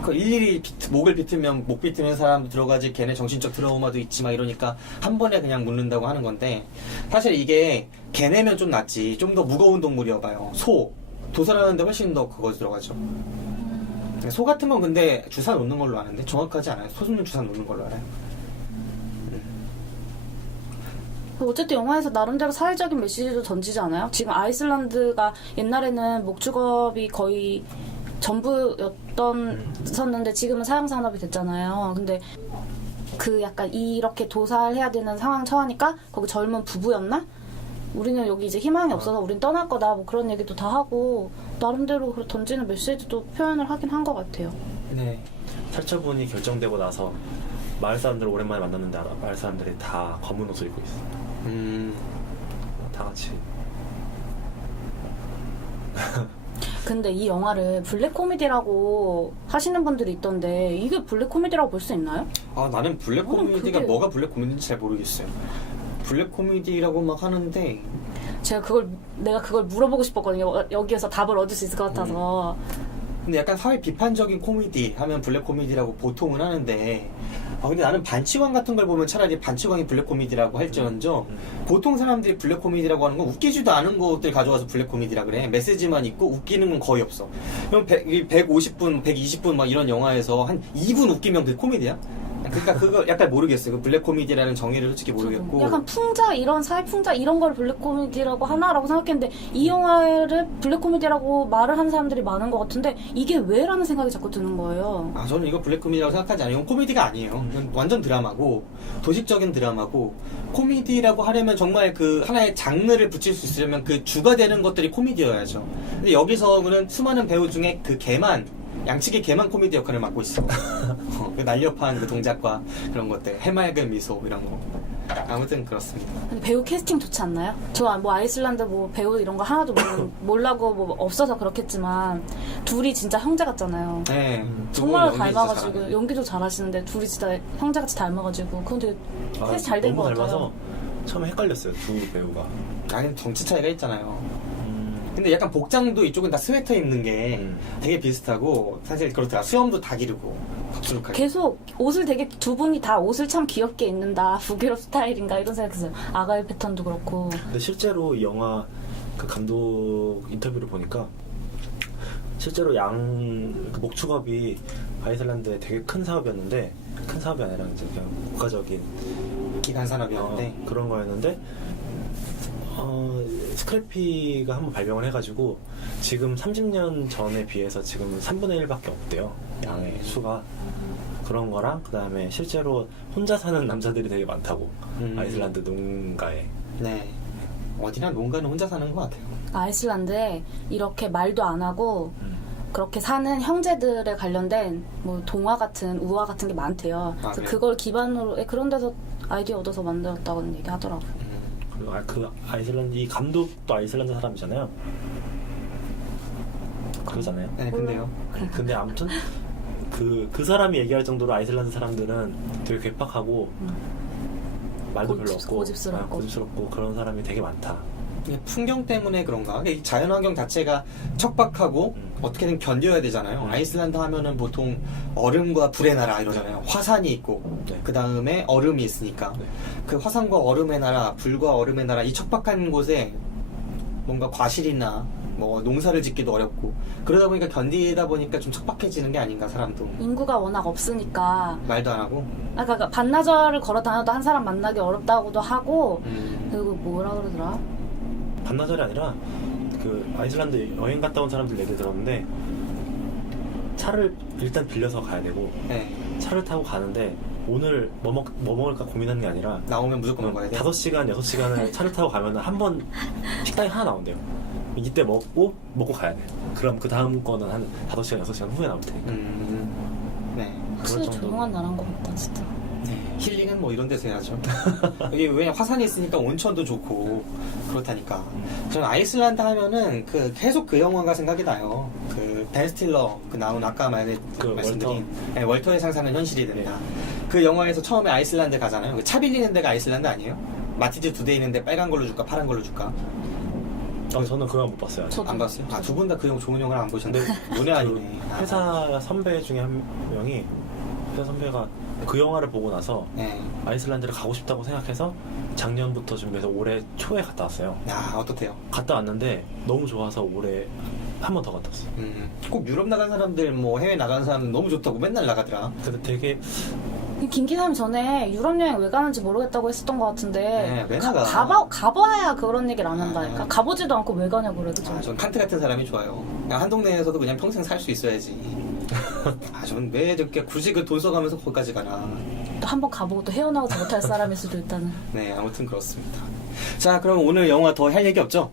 그 일일이 목을 비틀면 목 비트는 사람도 들어가지 걔네 정신적 트라우마도 있지 막 이러니까 한 번에 그냥 묻는다고 하는 건데 사실 이게 걔네면 좀 낫지. 좀 더 무거운 동물이어봐요. 도살하는데 훨씬 더 그거 들어가죠. 소 같은 건 근데 주사 놓는 걸로 아는데 정확하지 않아요. 소수는 주사 놓는 걸로 알아요. 어쨌든 영화에서 나름대로 사회적인 메시지도 던지지 않아요? 지금 아이슬란드가 옛날에는 목축업이 거의 전부였었는데 지금은 사양산업이 됐잖아요. 근데 약간 이렇게 도살해야 되는 상황 처하니까 거기 젊은 부부였나? 우리는 여기 이제 희망이 없어서 우린 떠날 거다 뭐 그런 얘기도 다 하고 나름대로 던지는 메시지도 표현을 하긴 한 것 같아요. 네. 살처분이 결정되고 나서 마을 사람들을 오랜만에 만났는데 마을 사람들이 다 검은 옷을 입고 있어. 다 같이. 근데 이 영화를 블랙 코미디라고 하시는 분들이 있던데 이게 블랙 코미디라고 볼 수 있나요? 나는 블랙 코미디가 뭐가 블랙 코미디인지 잘 모르겠어요. 블랙 코미디라고 막 하는데 내가 그걸 물어보고 싶었거든요. 여기에서 답을 얻을 수 있을 것 같아서. 근데 약간 사회 비판적인 코미디 하면 블랙 코미디라고 보통은 하는데 근데 나는 반치광 같은 걸 보면 차라리 반치광이 블랙 코미디라고 할지언정 보통 사람들이 블랙 코미디라고 하는 건 웃기지도 않은 것들 가져와서 블랙 코미디라 그래. 메시지만 있고 웃기는 건 거의 없어. 그럼 150분, 120분 막 이런 영화에서 한 2분 웃기면 그게 코미디야? 그러니까 그거 약간 모르겠어요. 그 블랙 코미디라는 정의를 솔직히 모르겠고. 약간 풍자 이런 사회 풍자 이런 걸 블랙 코미디라고 하나라고 생각했는데 이 영화를 블랙 코미디라고 말을 하는 사람들이 많은 것 같은데 이게 왜라는 생각이 자꾸 드는 거예요. 저는 이거 블랙 코미디라고 생각하지 않아요. 이건 코미디가 아니에요. 이건 완전 드라마고 도식적인 드라마고 코미디라고 하려면 정말 그 하나의 장르를 붙일 수 있으려면 그 주가 되는 것들이 코미디여야죠. 근데 여기서는 수많은 배우 중에 그 양측의 개만 코미디 역할을 맡고 있어. 그 날렵한 그 동작과 그런 것들, 해맑은 미소 이런 거. 아무튼 그렇습니다. 근데 배우 캐스팅 좋지 않나요? 저 뭐 아이슬란드 뭐 배우 이런 거 하나도 몰라고 뭐 없어서 그렇겠지만 둘이 진짜 형제 같잖아요. 네. 정말 닮아가지고 연기도 잘하시는데 둘이 진짜 형제같이 닮아가지고 그건 되게 캐스팅 잘 된 것 같아요. 너무 닮아서 처음에 헷갈렸어요, 두 배우가. 아니 정치 차이가 있잖아요. 근데 약간 복장도 이쪽은 다 스웨터 입는 게 되게 비슷하고 사실 그렇더라. 수염도 다 기르고 덕수룩하게. 계속 옷을 되게 두 분이 다 옷을 참 귀엽게 입는다. 북유럽 스타일인가 이런 생각했어요. 아가일 패턴도 그렇고. 근데 실제로 이 영화 그 감독 인터뷰를 보니까 실제로 그 목축업이 아이슬란드에 되게 큰 사업이었는데 큰 사업이 아니라 이제 그냥 국가적인 기간 산업이었는데 그런 거였는데 스크래피가 한번 발병을 해가지고 지금 30년 전에 비해서 지금 3분의 1밖에 없대요. 양의 수가. 그런 거랑 그 다음에 실제로 혼자 사는 남자들이 되게 많다고. 아이슬란드 농가에. 네. 어디나 농가는 혼자 사는 것 같아요. 아이슬란드에 이렇게 말도 안 하고 그렇게 사는 형제들에 관련된 뭐 동화 같은 우화 같은 게 많대요. 그래서 그래요? 그걸 기반으로 그런 데서 아이디어 얻어서 만들었다고는 얘기하더라고요. 그 아이슬란드 이 감독도 아이슬란드 사람이잖아요. 그러잖아요. 네, 근데요. 근데 아무튼 그 사람이 얘기할 정도로 아이슬란드 사람들은 되게 괴팍하고 말도 별로 없고 고집스럽고 그런 사람이 되게 많다. 풍경 때문에 그런가? 이 자연환경 자체가 척박하고 어떻게든 견뎌야 되잖아요. 아이슬란드 하면은 보통 얼음과 불의 나라 이러잖아요. 화산이 있고 그 다음에 얼음이 있으니까 그 화산과 얼음의 나라, 불과 얼음의 나라 이 척박한 곳에 뭔가 과실이나 뭐 농사를 짓기도 어렵고 그러다 보니까 견디다 보니까 좀 척박해지는 게 아닌가 사람도. 인구가 워낙 없으니까 말도 안 하고. 그러니까 반나절을 걸어 다녀도 한 사람 만나기 어렵다고도 하고 그리고 뭐라 그러더라? 반나절이 아니라 그 아이슬란드 여행 갔다 온 사람들 얘기 들었는데 차를 일단 빌려서 가야 되고 네. 차를 타고 가는데 오늘 뭐 먹을까 고민하는 게 아니라 나오면 무조건 먹어야 돼. 5시간, 6시간을 차를 타고 가면 한 번 식당이 하나 나온대요. 이때 먹고 가야 돼. 그럼 그 다음 거는 한 5시간, 6시간 후에 나올 테니까. 네. 확실히 정도로. 조용한 나라인 것 같다 진짜. 네, 힐링은 뭐 이런 데서 해야죠. 여기 왜냐 화산이 있으니까 온천도 좋고 그렇다니까. 저는 아이슬란드 하면은 계속 그 영화가 생각이 나요. 그 벤 스틸러 나온 아까 말씀드린 월터의 상상은 현실이 된다. 그 영화에서 처음에 아이슬란드 가잖아요. 그 차 빌리는 데가 아이슬란드 아니에요? 마티즈 2대 있는데 빨간 걸로 줄까 파란 걸로 줄까? 저는 그거 못 봤어요. 안 봤어요? 두 분 다 그 좋은 영화를 안 보셨는데 문외 아니네. 회사 선배 중에 한 명이 회사 선배가 그 영화를 보고 나서 아이슬란드를 가고 싶다고 생각해서 작년부터 준비해서 올해 초에 갔다 왔어요. 야, 어떻대요? 갔다 왔는데 너무 좋아서 올해 한 번 더 갔다 왔어요. 꼭 유럽 나간 사람들 뭐 해외 나간 사람은 너무 좋다고 맨날 나가더라. 근데 되게 김 기사님 전에 유럽 여행 왜 가는지 모르겠다고 했었던 것 같은데 왜 나가? 가봐야 그런 얘기를 안 한다니까. 가보지도 않고 왜 가냐고 그래. 그죠? 전 칸트 같은 사람이 좋아요. 그냥 한 동네에서도 그냥 평생 살 수 있어야지. 전 왜 이렇게 굳이 그 돈 써가면서 거기까지 가나. 또 한 번 가보고 또 헤어나오지 못할 사람일 수도 있다는. 네, 아무튼 그렇습니다. 자, 그럼 오늘 영화 더 할 얘기 없죠?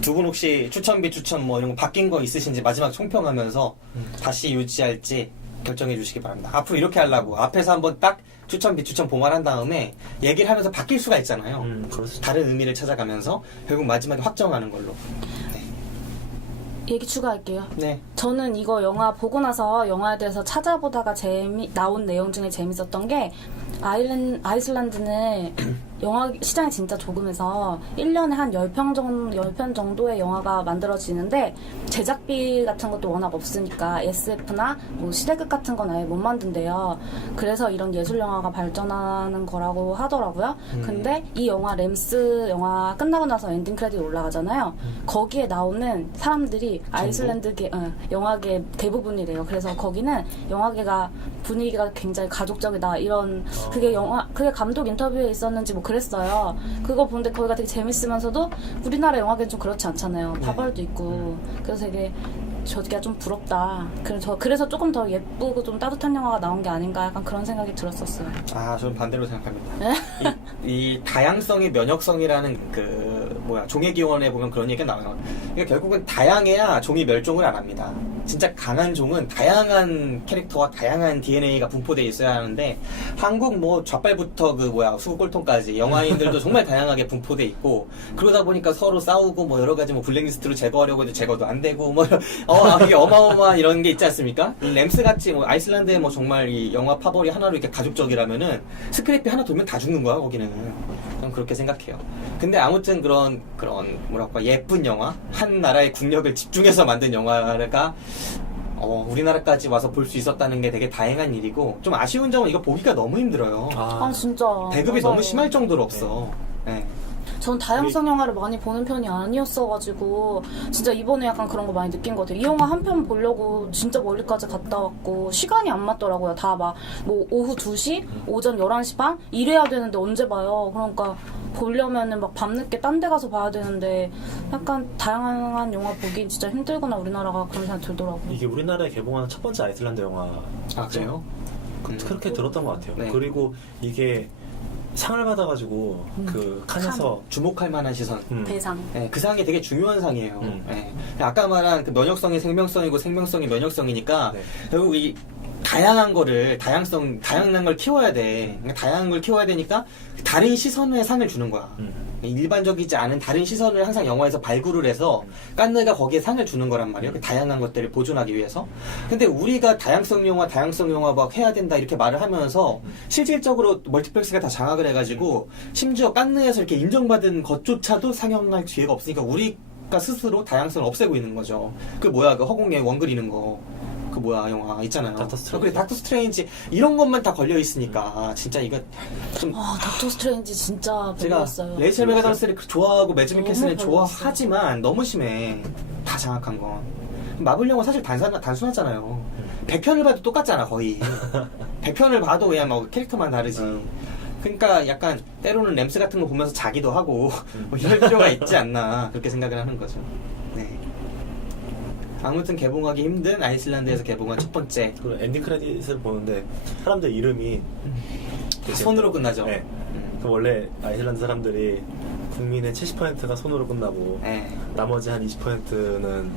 두 분 혹시 추천 뭐 이런 거 바뀐 거 있으신지 마지막 총평하면서 다시 유지할지 결정해 주시기 바랍니다. 앞으로 이렇게 하려고 앞에서 한번 딱 추천 보말한 다음에 얘기를 하면서 바뀔 수가 있잖아요. 다른 의미를 찾아가면서 결국 마지막에 확정하는 걸로. 얘기 추가할게요. 네. 저는 이거 영화 보고 나서 영화에 대해서 찾아보다가 나온 내용 중에 재밌었던 게 아이슬란드는 영화 시장이 진짜 조금해서 1년에 한 10편 정도의 영화가 만들어지는데 제작비 같은 것도 워낙 없으니까 SF나 뭐 시대극 같은 건 아예 못 만든대요. 그래서 이런 예술 영화가 발전하는 거라고 하더라고요. 근데 이 영화 램스 영화 끝나고 나서 엔딩 크레딧 올라가잖아요. 거기에 나오는 사람들이 아이슬란드계 영화계 대부분이래요. 그래서 거기는 영화계가 분위기가 굉장히 가족적이다 이런 그게 감독 인터뷰에 있었는지 뭐 그랬어요. 그거 보는데 거기가 되게 재밌으면서도 우리나라 영화계는 좀 그렇지 않잖아요. 파벌도 있고 그래서 되게 저기가 좀 부럽다. 그래서 조금 더 예쁘고 좀 따뜻한 영화가 나온 게 아닌가 약간 그런 생각이 들었었어요. 아, 저는 반대로 생각합니다. 이 다양성의 면역성이라는 종의 기원에 보면 그런 얘기가 나와요. 그러니까 결국은 다양해야 종이 멸종을 안 합니다. 진짜 강한 종은 다양한 캐릭터와 다양한 DNA가 분포되어 있어야 하는데 한국 뭐 좌빨부터 수구꼴통까지 영화인들도 정말 다양하게 분포되어 있고 그러다 보니까 서로 싸우고 뭐 여러 가지 뭐 블랙리스트로 제거하려고 해도 제거도 안 되고 뭐 이게 어마어마한 이런 게 있지 않습니까? 램스 같이 뭐 아이슬란드에 뭐 정말 이 영화 파벌이 하나로 이렇게 가족적이라면은 스크랩이 하나 돌면 다 죽는 거야 거기는. 저는 그렇게 생각해요. 근데 아무튼 그런 뭐랄까 예쁜 영화, 한 나라의 국력을 집중해서 만든 영화가 우리나라까지 와서 볼 수 있었다는 게 되게 다행한 일이고 좀 아쉬운 점은 이거 보기가 너무 힘들어요. 진짜 배급이 맞아요. 너무 심할 정도로 없어. 네. 전 다양성 영화를 많이 보는 편이 아니었어가지고 진짜 이번에 약간 그런 거 많이 느낀 것 같아요. 이 영화 한 편 보려고 진짜 멀리까지 갔다 왔고 시간이 안 맞더라고요. 다 막 뭐 오후 2시, 오전 11시 반 이래야 되는데 언제 봐요. 그러니까 보려면은 막 밤늦게 딴 데 가서 봐야 되는데 약간 다양한 영화 보기 진짜 힘들구나 우리나라가 그런 생각이 들더라고요. 이게 우리나라에 개봉하는 첫 번째 아이슬란드 영화. 아, 그래요? 그렇게 들었던 것 같아요. 네. 그리고 이게 상을 받아가지고 그 칸에서 주목할 만한 시선. 대상. 네, 그 상이 되게 중요한 상이에요. 네. 아까 말한 그 면역성이 생명성이고 생명성이 면역성이니까 네. 결국 이 다양한 걸 키워야 돼. 그러니까 다양한 걸 키워야 되니까 다른 시선의 상을 주는 거야. 일반적이지 않은 다른 시선을 항상 영화에서 발굴을 해서 깐느가 거기에 상을 주는 거란 말이에요. 그 다양한 것들을 보존하기 위해서. 근데 우리가 다양성 영화 막 해야 된다 이렇게 말을 하면서 실질적으로 멀티플렉스가 다 장악을 해가지고 심지어 깐느에서 이렇게 인정받은 것조차도 상영할 기회가 없으니까 우리가 스스로 다양성을 없애고 있는 거죠. 그 허공에 원 그리는 거. 그 영화 있잖아요. 닥터 스트레인지. 그래, 닥터 스트레인지 이런 것만 다 걸려 있으니까 진짜 이거 좀 닥터 스트레인지 진짜 제가 별로였어요. 레이첼 메가더스를 좋아하고 매즈 미켈슨을 너무 좋아하지만 너무 심해. 다 장악한 건. 마블 영화 사실 단순하잖아요. 100편을 봐도 똑같잖아 거의. 100편을 봐도 그냥 뭐 캐릭터만 다르지. 그러니까 약간 때로는 램스 같은 거 보면서 자기도 하고 뭐 이럴 필요가 있지 않나 그렇게 생각을 하는 거죠. 네. 아무튼 개봉하기 힘든 아이슬란드에서 개봉한 첫 번째. 그리고 엔딩 크레딧을 보는데 사람들 이름이 손으로 끝나죠. 네. 그 원래 아이슬란드 사람들이 국민의 70%가 손으로 끝나고 네. 나머지 한 20%는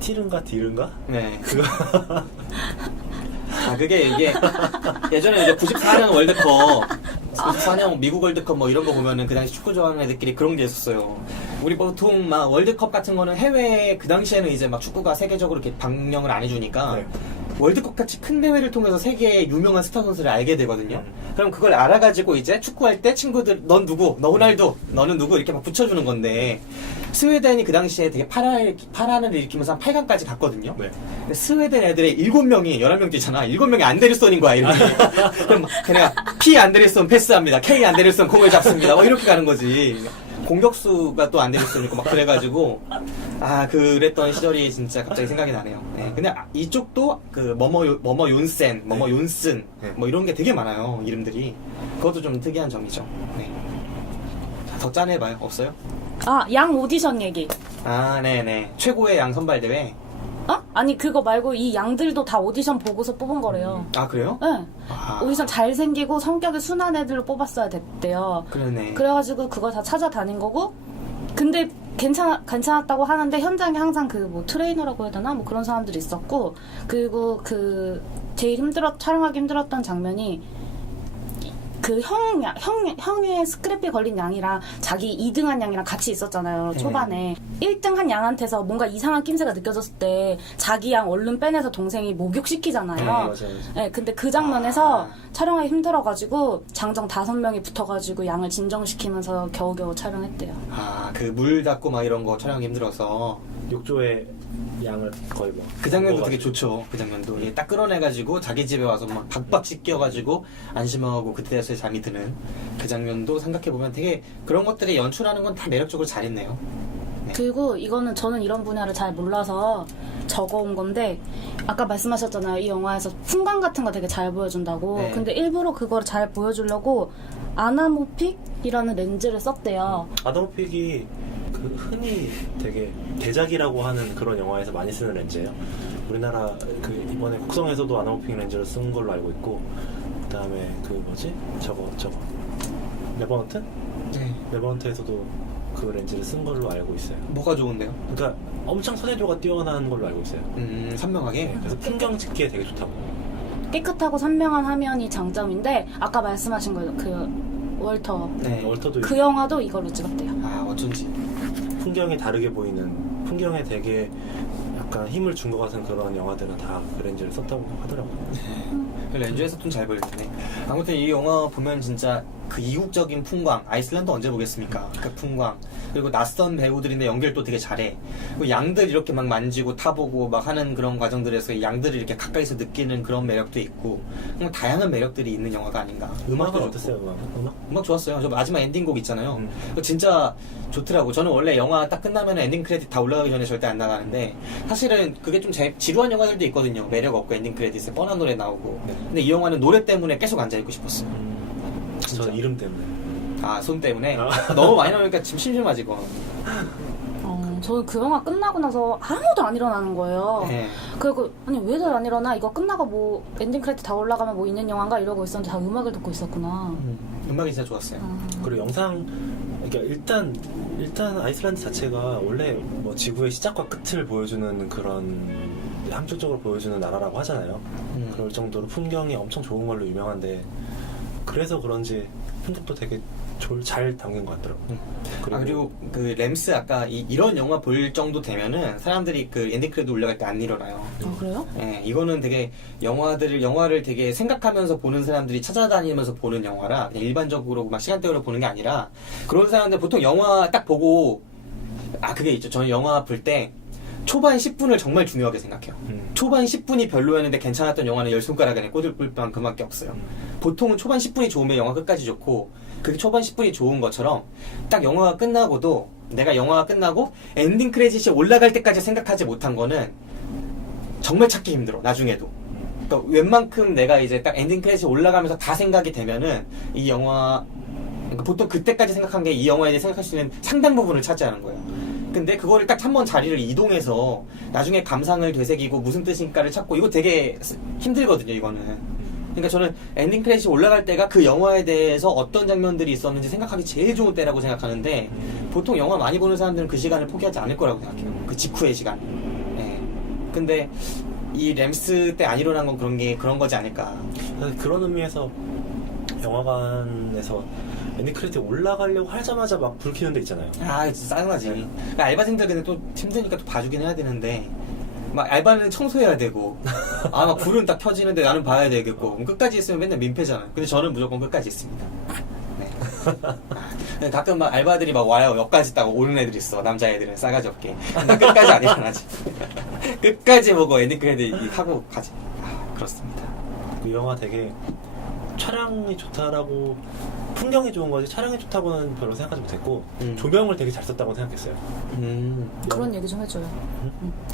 티른가 디른가? 네. 그게 이게 예전에 이제 94년 월드컵 94년 미국 월드컵 뭐 이런 거 보면은 그 당시 축구 좋아하는 애들끼리 그런 게 있었어요. 우리 보통 막 월드컵 같은 거는 해외 그 당시에는 이제 막 축구가 세계적으로 이렇게 방영을 안 해주니까 네. 월드컵 같이 큰 대회를 통해서 세계의 유명한 스타 선수를 알게 되거든요. 그럼 그걸 알아가지고 이제 축구할 때 친구들 넌 누구, 너 호날두, 너는 누구 이렇게 막 붙여주는 건데 스웨덴이 그 당시에 되게 파란을 일으키면서 한 8강까지 갔거든요. 네. 근데 스웨덴 애들의 7명이 11명 뛰잖아. 7명이 안데르손인 거야 이름이. 그럼 그냥 P 안데르손 패스합니다. K 안데르손 공을 잡습니다. 뭐 이렇게 가는 거지. 공격수가 또 안데르손이고 막 그래가지고 그랬던 시절이 진짜 갑자기 생각이 나네요. 네. 근데 이쪽도 그 뭐뭐 윤센, 뭐뭐 윤슨 뭐 이런 게 되게 많아요. 이름들이. 그것도 좀 특이한 점이죠. 네. 더 짠해봐요. 없어요? 양 오디션 얘기. 네네. 최고의 양 선발 대회. 아니 그거 말고 이 양들도 다 오디션 보고서 뽑은 거래요. 그래요? 네. 오디션 잘생기고 성격이 순한 애들로 뽑았어야 됐대요. 그러네. 그래가지고 그걸 다 찾아다닌 거고 근데 괜찮았다고 하는데 현장에 항상 그 뭐 트레이너라고 해야 되나? 뭐 그런 사람들이 있었고 그리고 그 제일 촬영하기 힘들었던 장면이 그 형의 스크래피 걸린 양이랑 자기 2등한 양이랑 같이 있었잖아요. 초반에 1등한 양한테서 뭔가 이상한 낌새가 느껴졌을 때 자기 양 얼른 빼내서 동생이 목욕시키잖아요. 맞아요. 네, 근데 그 장면에서 촬영하기 힘들어가지고 장정 5명이 붙어가지고 양을 진정시키면서 겨우겨우 촬영했대요. 그 물 닦고 막 이런 거 촬영하기 힘들어서. 욕조에 양을 거의 뭐 그 장면도 먹어가지고. 되게 좋죠. 그 장면도 딱 끌어내가지고 자기 집에 와서 막 박박 씻겨가지고 안심하고 그때서야 잠이 드는 그 장면도 생각해보면 되게 그런 것들이 연출하는 건 다 매력적으로 잘했네요. 그리고 이거는 저는 이런 분야를 잘 몰라서 적어온 건데 아까 말씀하셨잖아요. 이 영화에서 풍광 같은 거 되게 잘 보여준다고. 네. 근데 일부러 그걸 잘 보여주려고 아나모픽이라는 렌즈를 썼대요. 아더모픽이 그 흔히 되게 대작이라고 하는 그런 영화에서 많이 쓰는 렌즈예요. 우리나라 그 이번에 국성에서도 아더모픽 렌즈를 쓴 걸로 알고 있고, 그다음에 그 뭐지? 저거 레버넌트? 네. 레버넌트에서도 그 렌즈를 쓴 걸로 알고 있어요. 뭐가 좋은데요? 그러니까 엄청 선회도가 뛰어난 걸로 알고 있어요. 선명하게. 그래서 풍경 찍기에 되게 좋다고. 깨끗하고 선명한 화면이 장점인데 아까 말씀하신 거 그 월터 네. 월터도 그 영화도 이걸로 찍었대요. 어쩐지. 풍경이 다르게 보이는, 풍경에 되게 약간 힘을 준 것 같은 그런 영화들은 다 그 렌즈를 썼다고 하더라고요. 렌즈에서 좀 잘 보여주네. 아무튼 이 영화 보면 진짜 그 이국적인 풍광, 아이슬란드 언제 보겠습니까? 그 풍광. 그리고 낯선 배우들인데 연기를 또 되게 잘해. 그리고 양들 이렇게 막 만지고 타보고 막 하는 그런 과정들에서 양들을 이렇게 가까이서 느끼는 그런 매력도 있고, 그냥 다양한 매력들이 있는 영화가 아닌가. 음악은 좋고. 어땠어요? 음악 좋았어요. 저 마지막 엔딩곡 있잖아요. 그거 진짜 좋더라고. 저는 원래 영화 딱 끝나면 엔딩 크레딧 다 올라가기 전에 절대 안 나가는데, 사실은 그게 좀 지루한 영화들도 있거든요. 매력 없고 엔딩 크레딧에 뻔한 노래 나오고. 근데 이 영화는 노래 때문에 계속 앉아있고 싶었어요. 저 이름 때문에. 손 때문에. 너무 많이 나오니까 지금 심심하지, 그거. 저는 그 영화 끝나고 나서 아무도 안 일어나는 거예요. 네. 그리고 아니 왜들 안 일어나? 이거 끝나고 뭐 엔딩 크레딧 다 올라가면 뭐 있는 영화인가 이러고 있었는데 다 음악을 듣고 있었구나. 음악이 진짜 좋았어요. 그리고 영상, 그러니까 일단 아이슬란드 자체가 원래 뭐 지구의 시작과 끝을 보여주는 그런 함축적으로 보여주는 나라라고 하잖아요. 그럴 정도로 풍경이 엄청 좋은 걸로 유명한데, 그래서 그런지 풍경도 되게 잘 담긴 것 같더라고요. 그리고 그 램스 아까 이런 영화 볼 정도 되면은 사람들이 그 엔딩 크레딧 올라갈 때 안 일어나요. 그래요? 예, 이거는 되게 영화를 되게 생각하면서 보는 사람들이 찾아다니면서 보는 영화라, 그냥 일반적으로 막 시간대로 보는 게 아니라, 그런 사람들 보통 영화 딱 보고, 그게 있죠. 저는 영화 볼 때 초반 10분을 정말 중요하게 생각해요. 초반 10분이 별로였는데 괜찮았던 영화는 10손가락 안에 꽂을 만큼밖에 없어요. 보통은 초반 10분이 좋으면 영화 끝까지 좋고, 그게 초반 10분이 좋은 것처럼 딱 영화가 끝나고도, 내가 영화가 끝나고 엔딩 크레딧이 올라갈 때까지 생각하지 못한 거는 정말 찾기 힘들어, 나중에도. 그러니까 웬만큼 내가 이제 딱 엔딩 크레딧이 올라가면서 다 생각이 되면은 이 영화, 그러니까 보통 그때까지 생각한 게 이 영화에 대해 생각할 수 있는 상당 부분을 차지하는 거예요. 근데 그거를 딱 한 번 자리를 이동해서 나중에 감상을 되새기고 무슨 뜻인가를 찾고, 이거 되게 힘들거든요, 이거는. 그러니까 저는 엔딩 크레딧이 올라갈 때가 그 영화에 대해서 어떤 장면들이 있었는지 생각하기 제일 좋은 때라고 생각하는데, 보통 영화 많이 보는 사람들은 그 시간을 포기하지 않을 거라고 생각해요. 그 직후의 시간. 예. 근데 이 램스 때 안 일어난 건 그런 거지 않을까. 그런 의미에서 영화관에서 엔딩 크레딧 올라가려고 하자마자 막 불 켜는 데 있잖아요. 진짜 짜증나지. 그러니까 알바생들 근데 또 힘드니까 또 봐주긴 해야 되는데, 막 알바는 청소해야 되고, 막 불은 딱 켜지는데 나는 봐야 되겠고, 끝까지 있으면 맨날 민폐잖아요. 근데 저는 무조건 끝까지 있습니다. 네. 가끔 막 알바들이 막 와요. 역까지 따고 오는 애들 있어. 남자애들은 싸가지 없게. 근데 끝까지 안 일어나지. 끝까지 보고 엔딩 크레딧 하고 가지. 그렇습니다. 그 영화 되게 촬영이 좋다라고, 풍경이 좋은 거지 촬영이 좋다고는 별로 생각하지 못했고, 조명을 되게 잘 썼다고 생각했어요. 그런 얘기 좀 해줘요.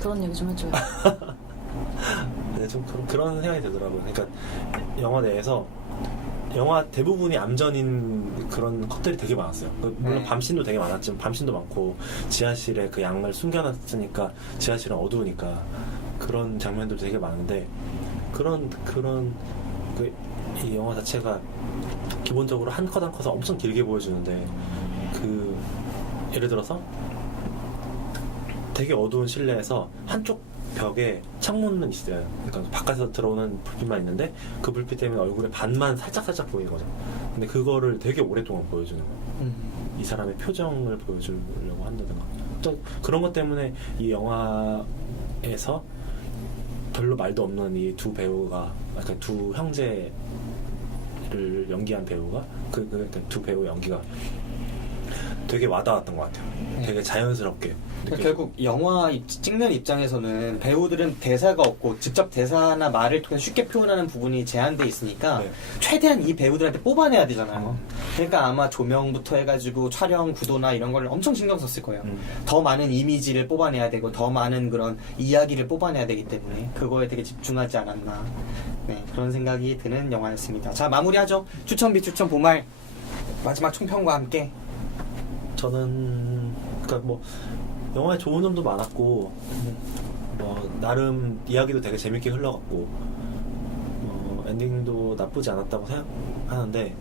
그런 얘기 좀 해줘요. 네, 좀 그런 생각이 들더라고요. 그러니까 영화 내에서 영화 대부분이 암전인 그런 컷들이 되게 많았어요. 물론 밤신도 되게 많았지만, 밤신도 많고, 지하실에 그 양을 숨겨놨으니까 지하실은 어두우니까 그런 장면들도 되게 많은데, 이 영화 자체가 기본적으로 한 컷 한 컷을 엄청 길게 보여주는데, 예를 들어서 되게 어두운 실내에서 한쪽 벽에 창문은 있어요. 그러니까 바깥에서 들어오는 불빛만 있는데 그 불빛 때문에 얼굴에 반만 살짝 보이거든. 근데 그거를 되게 오랫동안 보여주는 거야. 이 사람의 표정을 보여주려고 한다든가. 또 그런 것 때문에 이 영화에서 별로 말도 없는 이 두 배우가, 그러니까 두 형제를 연기한 배우가 그러니까 두 배우 연기가 되게 와닿았던 것 같아요. 되게 자연스럽게. 결국 영화 찍는 입장에서는 배우들은 대사가 없고 직접 대사나 말을 통해 쉽게 표현하는 부분이 제한돼 있으니까 네. 최대한 이 배우들한테 뽑아내야 되잖아요. 그러니까 아마 조명부터 해가지고 촬영 구도나 이런 걸 엄청 신경 썼을 거예요. 더 많은 이미지를 뽑아내야 되고 더 많은 그런 이야기를 뽑아내야 되기 때문에 그거에 되게 집중하지 않았나, 네, 그런 생각이 드는 영화였습니다. 자, 마무리하죠. 추천 비추천 보말 마지막 총평과 함께. 저는 그러니까 뭐 영화에 좋은 점도 많았고 뭐 나름 이야기도 되게 재밌게 흘러갔고 엔딩도 나쁘지 않았다고 생각하는데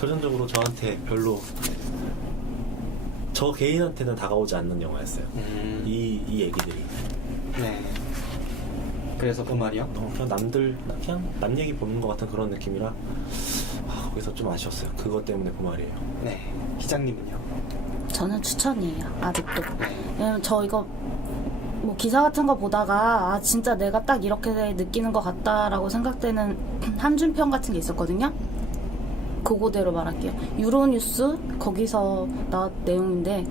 결론적으로 저한테 별로 저 개인한테는 다가오지 않는 영화였어요. 이 얘기들이. 네. 그래서 보말이요? 그냥 남 얘기 보는 것 같은 그런 느낌이라 거기서 좀 아쉬웠어요. 그것 때문에 보말이에요. 네. 기장님은요? 저는 추천이에요. 아직도. 왜냐면 저 이거 뭐 기사 같은 거 보다가 진짜 내가 딱 이렇게 느끼는 것 같다라고 생각되는 한준평 같은 게 있었거든요. 그거대로 말할게요. 유로뉴스 거기서 나온 내용인데,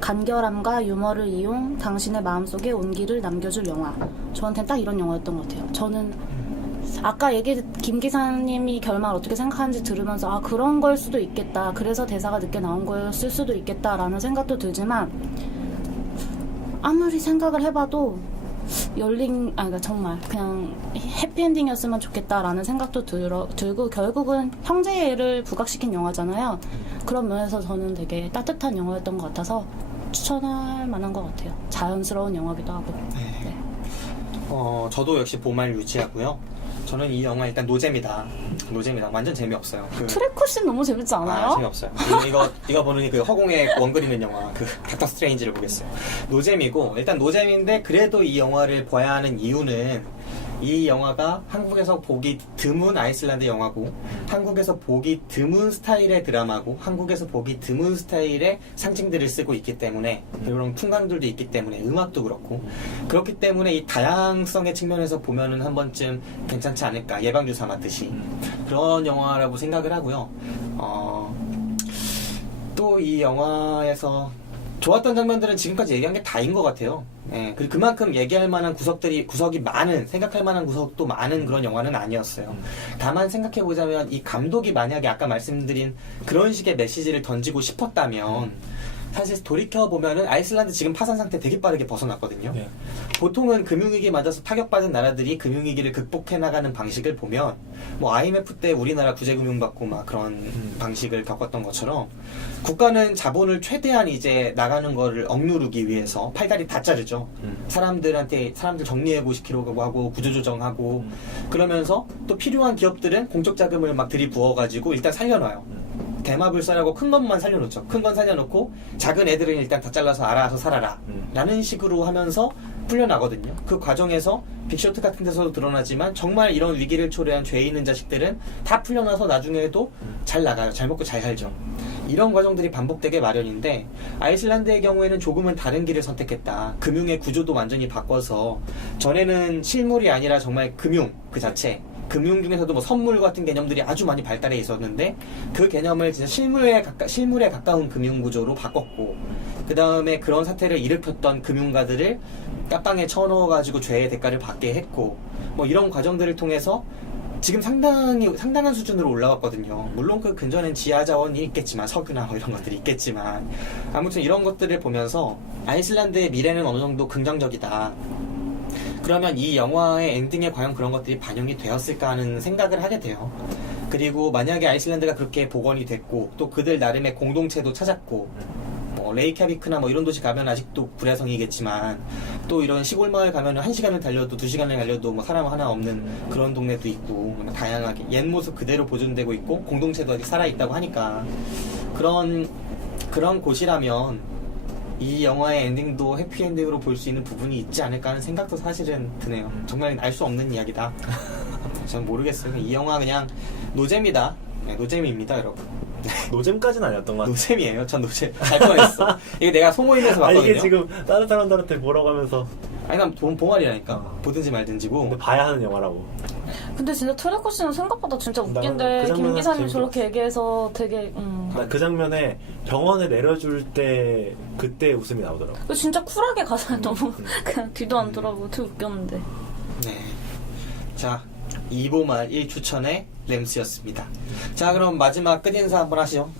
간결함과 유머를 이용 당신의 마음속에 온기를 남겨줄 영화. 저한테는 딱 이런 영화였던 것 같아요. 저는 아까 김 기사님이 결말 어떻게 생각하는지 들으면서 그런 걸 수도 있겠다, 그래서 대사가 늦게 나온 거였을 수도 있겠다라는 생각도 들지만, 아무리 생각을 해봐도 그러니까 정말 그냥 해피엔딩이었으면 좋겠다라는 생각도 들고, 결국은 형제를 부각시킨 영화잖아요. 그런 면에서 저는 되게 따뜻한 영화였던 것 같아서 추천할 만한 것 같아요. 자연스러운 영화기도 하고. 네. 저도 역시 보말 유지하고요. 저는 이 영화 일단 노잼이다. 완전 재미없어요. 트래커씬 너무 재밌지 않아요? 재미없어요. 이거 보느니 그 허공에 원 그리는 영화, 그 닥터 스트레인지를 보겠어요. 노잼이고, 일단 노잼인데 그래도 이 영화를 봐야 하는 이유는 이 영화가 한국에서 보기 드문 아이슬란드 영화고, 한국에서 보기 드문 스타일의 드라마고, 한국에서 보기 드문 스타일의 상징들을 쓰고 있기 때문에, 그런 풍광들도 있기 때문에, 음악도 그렇고, 그렇기 때문에 이 다양성의 측면에서 보면은 한 번쯤 괜찮지 않을까, 예방주사 맞듯이 그런 영화라고 생각을 하고요. 또 이 영화에서 좋았던 장면들은 지금까지 얘기한 게 다인 것 같아요. 예, 그리고 그만큼 얘기할 만한 구석이 많은, 생각할 만한 구석도 많은 그런 영화는 아니었어요. 다만 생각해보자면 이 감독이 만약에 아까 말씀드린 그런 식의 메시지를 던지고 싶었다면, 사실 돌이켜보면은 아이슬란드 지금 파산 상태 되게 빠르게 벗어났거든요. 네. 보통은 금융위기 맞아서 타격받은 나라들이 금융위기를 극복해 나가는 방식을 보면, 뭐 IMF 때 우리나라 구제금융 받고 막 그런 방식을 겪었던 것처럼, 국가는 자본을 최대한 이제 나가는 거를 억누르기 위해서 팔다리 다 자르죠. 사람들 정리해고 시키려고 하고 구조조정하고, 그러면서 또 필요한 기업들은 공적 자금을 막 들이부어가지고 일단 살려놔요. 대마불사라고 큰 것만 살려놓죠. 큰 건 살려놓고 작은 애들은 일단 다 잘라서 알아서 살아라 라는 식으로 하면서 풀려나거든요. 그 과정에서 빅쇼트 같은 데서도 드러나지만 정말 이런 위기를 초래한 죄 있는 자식들은 다 풀려나서 나중에도 잘 나가요. 잘 먹고 잘 살죠. 이런 과정들이 반복되게 마련인데, 아이슬란드의 경우에는 조금은 다른 길을 선택했다. 금융의 구조도 완전히 바꿔서, 전에는 실물이 아니라 정말 금융 그 자체, 금융 중에서도 뭐 선물 같은 개념들이 아주 많이 발달해 있었는데, 그 개념을 진짜 실물에 가까운 금융 구조로 바꿨고, 그 다음에 그런 사태를 일으켰던 금융가들을 깜빵에 쳐넣어가지고 죄의 대가를 받게 했고, 뭐 이런 과정들을 통해서 지금 상당한 수준으로 올라왔거든요. 물론 그 근전엔 지하 자원이 있겠지만, 석유나 뭐 이런 것들이 있겠지만, 아무튼 이런 것들을 보면서 아이슬란드의 미래는 어느 정도 긍정적이다. 그러면 이 영화의 엔딩에 과연 그런 것들이 반영이 되었을까 하는 생각을 하게 돼요. 그리고 만약에 아이슬란드가 그렇게 복원이 됐고, 또 그들 나름의 공동체도 찾았고, 레이캬비크나 뭐 이런 도시 가면 아직도 불야성이겠지만, 또 이런 시골 마을 가면 1시간을 달려도 2시간을 달려도 뭐 사람 하나 없는 그런 동네도 있고, 다양하게 옛 모습 그대로 보존되고 있고, 공동체도 아직 살아있다고 하니까, 그런 곳이라면 이 영화의 엔딩도 해피엔딩으로 볼 수 있는 부분이 있지 않을까 하는 생각도 사실은 드네요. 정말 알 수 없는 이야기다. 전 모르겠어요. 이 영화 그냥 노잼이다. 네, 노잼입니다, 여러분. 노잼까지는 아니었던 것 같아요. 노잼이에요. 전 노잼. 잘 뻔했어. 이게 내가 소모임에서 아, 봤거든요. 이게 지금 다른 사람들한테 뭐라고 하면서 아니, 난 봉알이라니까. 보든지 말든지고. 근데 봐야 하는 영화라고. 근데 진짜 트래커 씨는 생각보다 진짜 나는 웃긴데 그 김 장면은 기사님 재밌게 저렇게 얘기해서 되게 나 그 장면에 병원에 내려줄 때 그때 웃음이 나오더라고. 진짜 쿨하게 가서 너무 그냥 뒤도 안 돌아보고 되게 웃겼는데. 네. 자, 2보말 1추천의 램스였습니다. 자, 그럼 마지막 끝인사 한번 하시죠.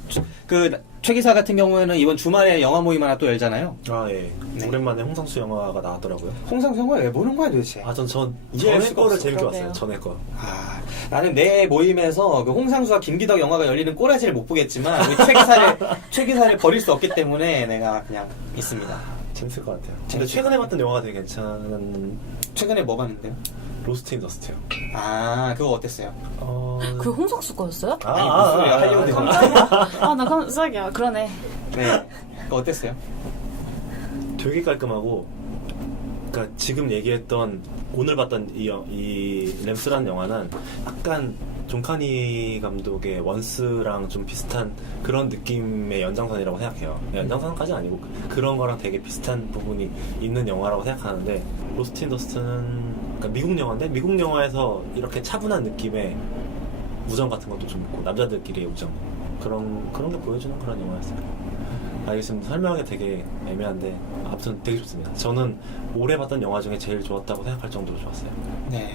최 기사 같은 경우에는 이번 주말에 영화 모임 하나 또 열잖아요. 아, 예. 네. 오랜만에 홍상수 영화가 나왔더라고요. 홍상수 영화 왜 보는 거야 도대체? 아, 전 이해할 전에 수가 거를 없어. 재밌게 그러게요. 봤어요. 전에 거. 아, 나는 내 모임에서 그 홍상수와 김기덕 영화가 열리는 꼬라지를 못 보겠지만 우리 최 기사를 버릴 수 없기 때문에 내가 그냥 있습니다. 재밌을 것 같아요. 근데 재밌을 최근에 봤던 영화가 되게 괜찮은 최근에 뭐 봤는데요? 로스트 인 더스트요. 아, 그거 어땠어요? 그 홍석수 거였어요? 아니, 무슨 소리야. 할리우드 영화. 아, 나 깜짝이야. 그러네. 네. 그거 어땠어요? 되게 깔끔하고, 그러니까 지금 얘기했던 오늘 봤던 이 램스라는 영화는 약간 존 카니 감독의 원스랑 좀 비슷한 그런 느낌의 연장선이라고 생각해요. 연장선까지는 아니고 그런 거랑 되게 비슷한 부분이 있는 영화라고 생각하는데, 로스트 인 더스트는 그러니까 미국 영화인데 미국 영화에서 이렇게 차분한 느낌의 우정 같은 것도 좀 있고, 남자들끼리의 우정, 그런 게 보여주는 그런 영화였어요. 알겠습니다. 설명하기 되게 애매한데 아무튼 되게 좋습니다. 저는 올해 봤던 영화 중에 제일 좋았다고 생각할 정도로 좋았어요. 네.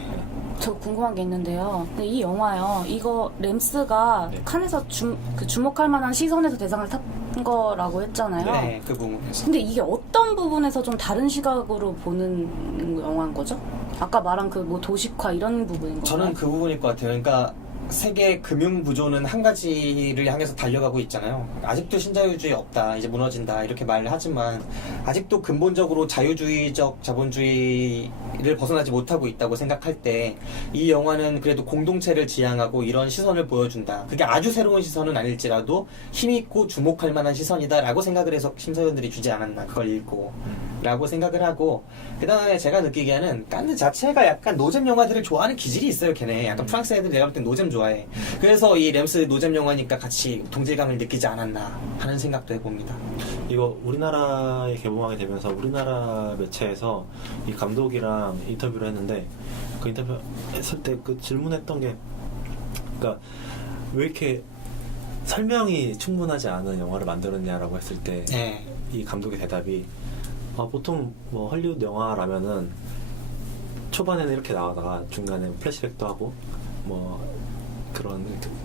저 궁금한 게 있는데요. 근데 이 영화요. 이거 램스가 네. 칸에서 주목할 만한 시선에서 대상을 탄 거라고 했잖아요. 네, 그 부분에서. 근데 이게 어떤 부분에서 좀 다른 시각으로 보는 영화인 거죠? 아까 말한 그 뭐 도식화 이런 부분인 거예요? 저는 그 부분일 것 같아요. 그러니까 세계 금융 구조는 한 가지를 향해서 달려가고 있잖아요. 아직도 신자유주의 없다, 이제 무너진다 이렇게 말을 하지만 아직도 근본적으로 자유주의적 자본주의를 벗어나지 못하고 있다고 생각할 때 이 영화는 그래도 공동체를 지향하고 이런 시선을 보여준다. 그게 아주 새로운 시선은 아닐지라도 힘있고 주목할 만한 시선이다라고 생각을 해서 심사위원들이 주지 않았나, 그걸 읽고 라고 생각을 하고, 그 다음에 제가 느끼기에는 깐느 자체가 약간 노잼 영화들을 좋아하는 기질이 있어요. 걔네 약간 프랑스 애들 내가 볼 땐 노잼 좋아해. 그래서 이 램스 노잼 영화니까 같이 동질감을 느끼지 않았나 하는 생각도 해봅니다. 이거 우리나라에 개봉하게 되면서 우리나라 매체에서 이 감독이랑 인터뷰를 했는데, 그 인터뷰 했을 때 그 질문했던 게, 그러니까 왜 이렇게 설명이 충분하지 않은 영화를 만들었냐라고 했을 때 이 네. 감독의 대답이, 보통 뭐 헐리우드 영화라면은 초반에는 이렇게 나오다가 중간에 플래시백도 하고 뭐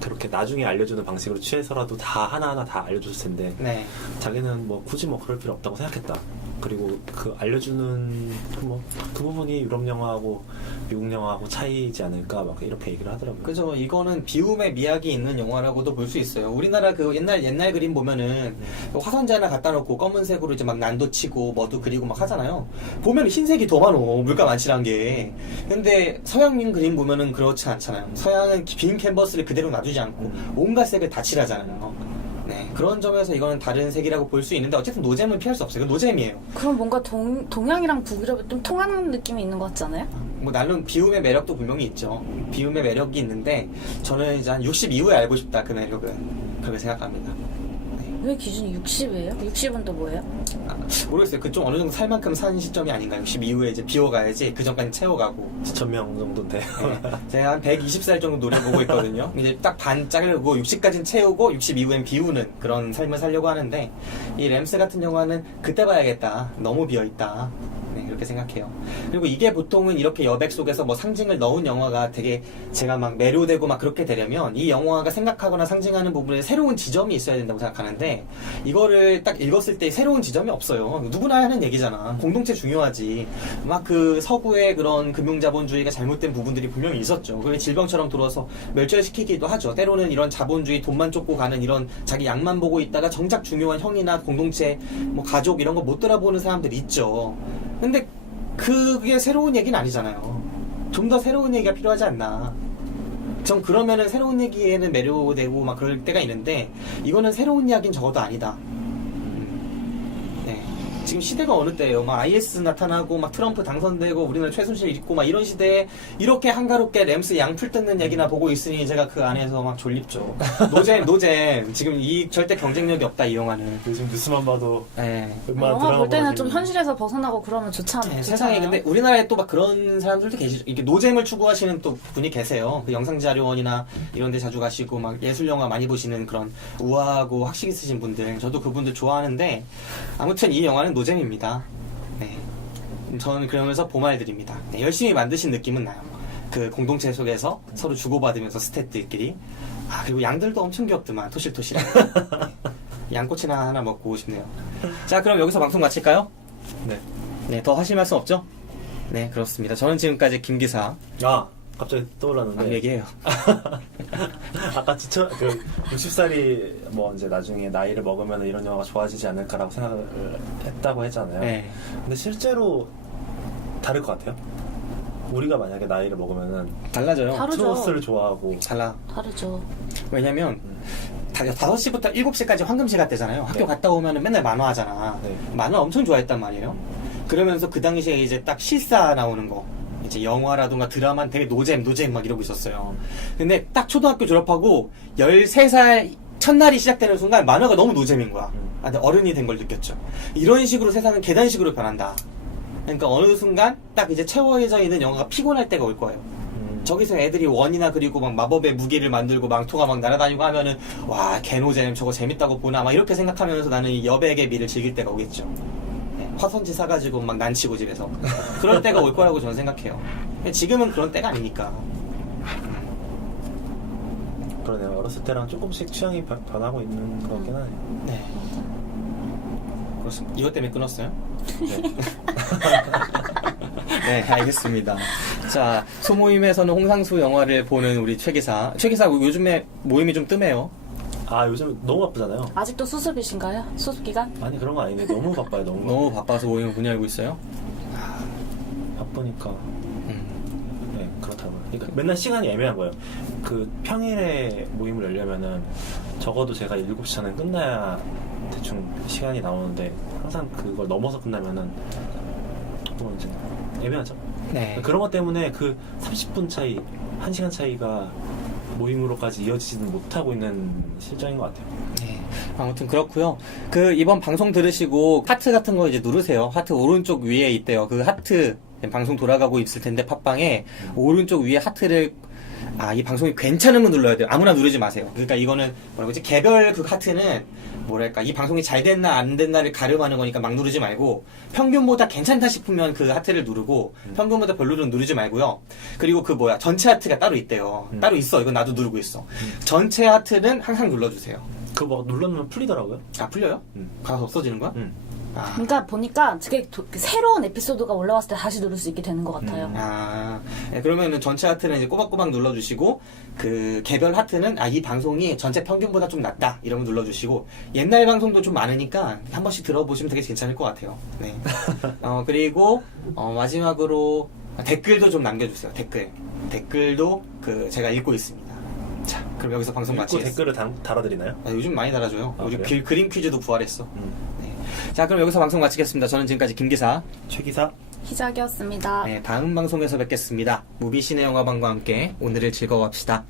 그렇게 나중에 알려주는 방식으로 취해서라도 다 하나하나 다 알려줬을 텐데, 네. 자기는 뭐 굳이 뭐 그럴 필요 없다고 생각했다. 그리고 그 알려주는 그 부분이 유럽 영화하고 미국 영화하고 차이지 않을까 막 이렇게 얘기를 하더라고요. 그죠. 이거는 비움의 미학이 있는 영화라고도 볼 수 있어요. 우리나라 그 옛날 그림 보면은 그 화선지 하나 갖다 놓고 검은색으로 이제 막 난도 치고 뭐도 그리고 막 하잖아요. 보면 흰색이 더 많어. 물감 많지란 게. 근데 서양민 그림 보면은 그렇지 않잖아요. 서양은 빈 캔버스를 그대로 놔두지 않고 온갖 색을 다 칠하잖아요. 네, 그런 점에서 이거는 다른 색이라고 볼 수 있는데 어쨌든 노잼은 피할 수 없어요. 이건 노잼이에요. 그럼 뭔가 동양이랑 북유럽이 좀 통하는 느낌이 있는 것 같지 않아요? 뭐 나름 비움의 매력도 분명히 있죠. 비움의 매력이 있는데 저는 이제 한 60 이후에 알고 싶다, 그 매력은. 그렇게 생각합니다. 왜 기준이 60이에요? 60은 또 뭐예요? 모르겠어요. 그 좀 어느 정도 살 만큼 산 시점이 아닌가요? 60 이후에 이제 비워가야지 그 전까지 채워가고. 2,000명 정도인데. 네. 제가 한 120살 정도 노려보고 있거든요. 이제 딱 반 자르고 60까지는 채우고 60 이후엔 비우는 그런 삶을 살려고 하는데, 이 램스 같은 영화는 그때 봐야겠다. 너무 비어있다. 네, 그렇게 생각해요. 그리고 이게 보통은 이렇게 여백 속에서 뭐 상징을 넣은 영화가 되게 제가 막 매료되고 막 그렇게 되려면 이 영화가 생각하거나 상징하는 부분에 새로운 지점이 있어야 된다고 생각하는데, 이거를 딱 읽었을 때 새로운 지점이 없어요. 누구나 하는 얘기잖아. 공동체 중요하지. 막 그 서구의 그런 금융자본주의가 잘못된 부분들이 분명히 있었죠. 그게 질병처럼 들어와서 멸절시키기도 하죠. 때로는 이런 자본주의 돈만 쫓고 가는 이런 자기 양만 보고 있다가 정작 중요한 형이나 공동체, 뭐 가족 이런 거 못 돌아보는 사람들 있죠. 근데 그게 새로운 얘기는 아니잖아요. 좀 더 새로운 얘기가 필요하지 않나. 전 그러면은 새로운 얘기에는 매료되고 막 그럴 때가 있는데, 이거는 새로운 이야기는 적어도 아니다. 네. 지금 시대가 어느 때예요? 막 IS 나타나고 막 트럼프 당선되고 우리는 최순실 있고 막 이런 시대에 이렇게 한가롭게 램스 양풀 뜯는 얘기나 보고 있으니 제가 그 안에서 막 졸립죠. 노잼. 지금 이 절대 경쟁력이 없다 이 영화는. 요즘 뉴스만 봐도 네. 웬만한 영화 볼 때는 드라마 좀 현실에서 벗어나고 그러면 좋잖아요. 네, 세상에 근데 우리나라에 또 막 그런 사람들도 계시죠. 이렇게 노잼을 추구하시는 또 분이 계세요. 그 영상자료원이나 이런 데 자주 가시고 막 예술영화 많이 보시는 그런 우아하고 학식 있으신 분들. 저도 그분들 좋아하는데 아무튼 이 영화는 노잼입니다. 네. 저는 그러면서 보말드립니다. 네, 열심히 만드신 느낌은 나요. 그 공동체 속에서 서로 주고받으면서 스태프들끼리. 아, 그리고 양들도 엄청 귀엽더만, 토실토실. 네. 양꼬치나 하나 먹고 싶네요. 자, 그럼 여기서 방송 마칠까요? 네. 네, 더 하실 말씀 없죠? 네, 그렇습니다. 저는 지금까지 김기사. 갑자기 떠올랐는데. 얘기해요. 아까 60살이 뭐 이제 나중에 나이를 먹으면 이런 영화가 좋아지지 않을까라고 생각을 했다고 했잖아요. 네. 근데 실제로 다를 것 같아요. 우리가 만약에 나이를 먹으면은 달라져요. 다르죠. 트로스를 좋아하고 다르죠. 왜냐면, 5시부터 7시까지 황금시간 때잖아요. 학교 갔다 오면은 맨날 만화 하잖아. 네. 만화 엄청 좋아했단 말이에요. 그러면서 그 당시에 이제 딱 실사 나오는 거. 이제 영화라든가 드라마는 되게 노잼 막 이러고 있었어요. 근데 딱 초등학교 졸업하고 13살 첫날이 시작되는 순간 만화가 너무 노잼인 거야. 근데 어른이 된 걸 느꼈죠. 이런 식으로 세상은 계단식으로 변한다. 그러니까 어느 순간 딱 이제 채워져 있는 영화가 피곤할 때가 올 거예요. 저기서 애들이 원이나 그리고 막 마법의 무기를 만들고 망토가 막 날아다니고 하면은 와 개노잼 저거 재밌다고 보나 막 이렇게 생각하면서 나는 이 여백의 미를 즐길 때가 오겠죠. 네, 화선지 사가지고 막 난치고 집에서 그럴 때가 올 거라고 저는 생각해요. 근데 지금은 그런 때가 아니니까. 그러네요. 어렸을 때랑 조금씩 취향이 변하고 있는 것 같긴 하네요. 네. 그렇습니다. 이것 때문에 끊었어요? 네. 네, 알겠습니다. 자, 소모임에서는 홍상수 영화를 보는 우리 최기사. 최기사 요즘에 모임이 좀 뜸해요. 요즘 너무 바쁘잖아요. 아직도 수습이신가요? 수습 기간? 아니 그런 거 아닌데 너무 바빠요. 너무 바빠서 모임을 못 열고 있어요. 바쁘니까. 네, 그렇다고요. 그러니까 맨날 시간이 애매한 거예요. 그 평일에 모임을 열려면은 적어도 제가 7시 전에 끝나야 대충 시간이 나오는데 항상 그걸 넘어서 끝나면은 뭐 이제 애매하죠. 네. 그런 것 때문에 그 30분 차이, 1시간 차이가 모임으로까지 이어지지는 못하고 있는 실정인 것 같아요. 네. 아무튼 그렇고요. 그 이번 방송 들으시고 하트 같은 거 이제 누르세요. 하트 오른쪽 위에 있대요. 그 하트 방송 돌아가고 있을 텐데 팟빵에 오른쪽 위에 하트를 이 방송이 괜찮으면 눌러야 돼요. 아무나 누르지 마세요. 그러니까 이거는 뭐라고 하지? 개별 그 하트는 뭐랄까 이 방송이 잘 됐나 안 됐나를 가름하는 거니까 막 누르지 말고 평균보다 괜찮다 싶으면 그 하트를 누르고 평균보다 별로는 누르지 말고요. 그리고 그 전체 하트가 따로 있대요. 따로 있어. 이건 나도 누르고 있어. 전체 하트는 항상 눌러주세요. 그거 막 눌러놓으면 풀리더라고요. 풀려요? 가서 없어지는 거야? 그러니까 보니까 되게 새로운 에피소드가 올라왔을 때 다시 누를 수 있게 되는 것 같아요. 네, 그러면은 전체 하트는 이제 꼬박꼬박 눌러주시고, 그 개별 하트는, 이 방송이 전체 평균보다 좀 낫다. 이러면 눌러주시고, 옛날 방송도 좀 많으니까 한 번씩 들어보시면 되게 괜찮을 것 같아요. 네. 그리고, 마지막으로 댓글도 좀 남겨주세요. 댓글도 제가 읽고 있습니다. 자, 그럼 여기서 방송 읽고 마치겠습니다. 댓글을 달아드리나요? 요즘 많이 달아줘요. 요즘 그래요? 그림 퀴즈도 부활했어. 자, 그럼 여기서 방송 마치겠습니다. 저는 지금까지 김기사. 최기사. 희작이었습니다. 네, 다음 방송에서 뵙겠습니다. 무비신의 영화방과 함께 오늘을 즐거워합시다.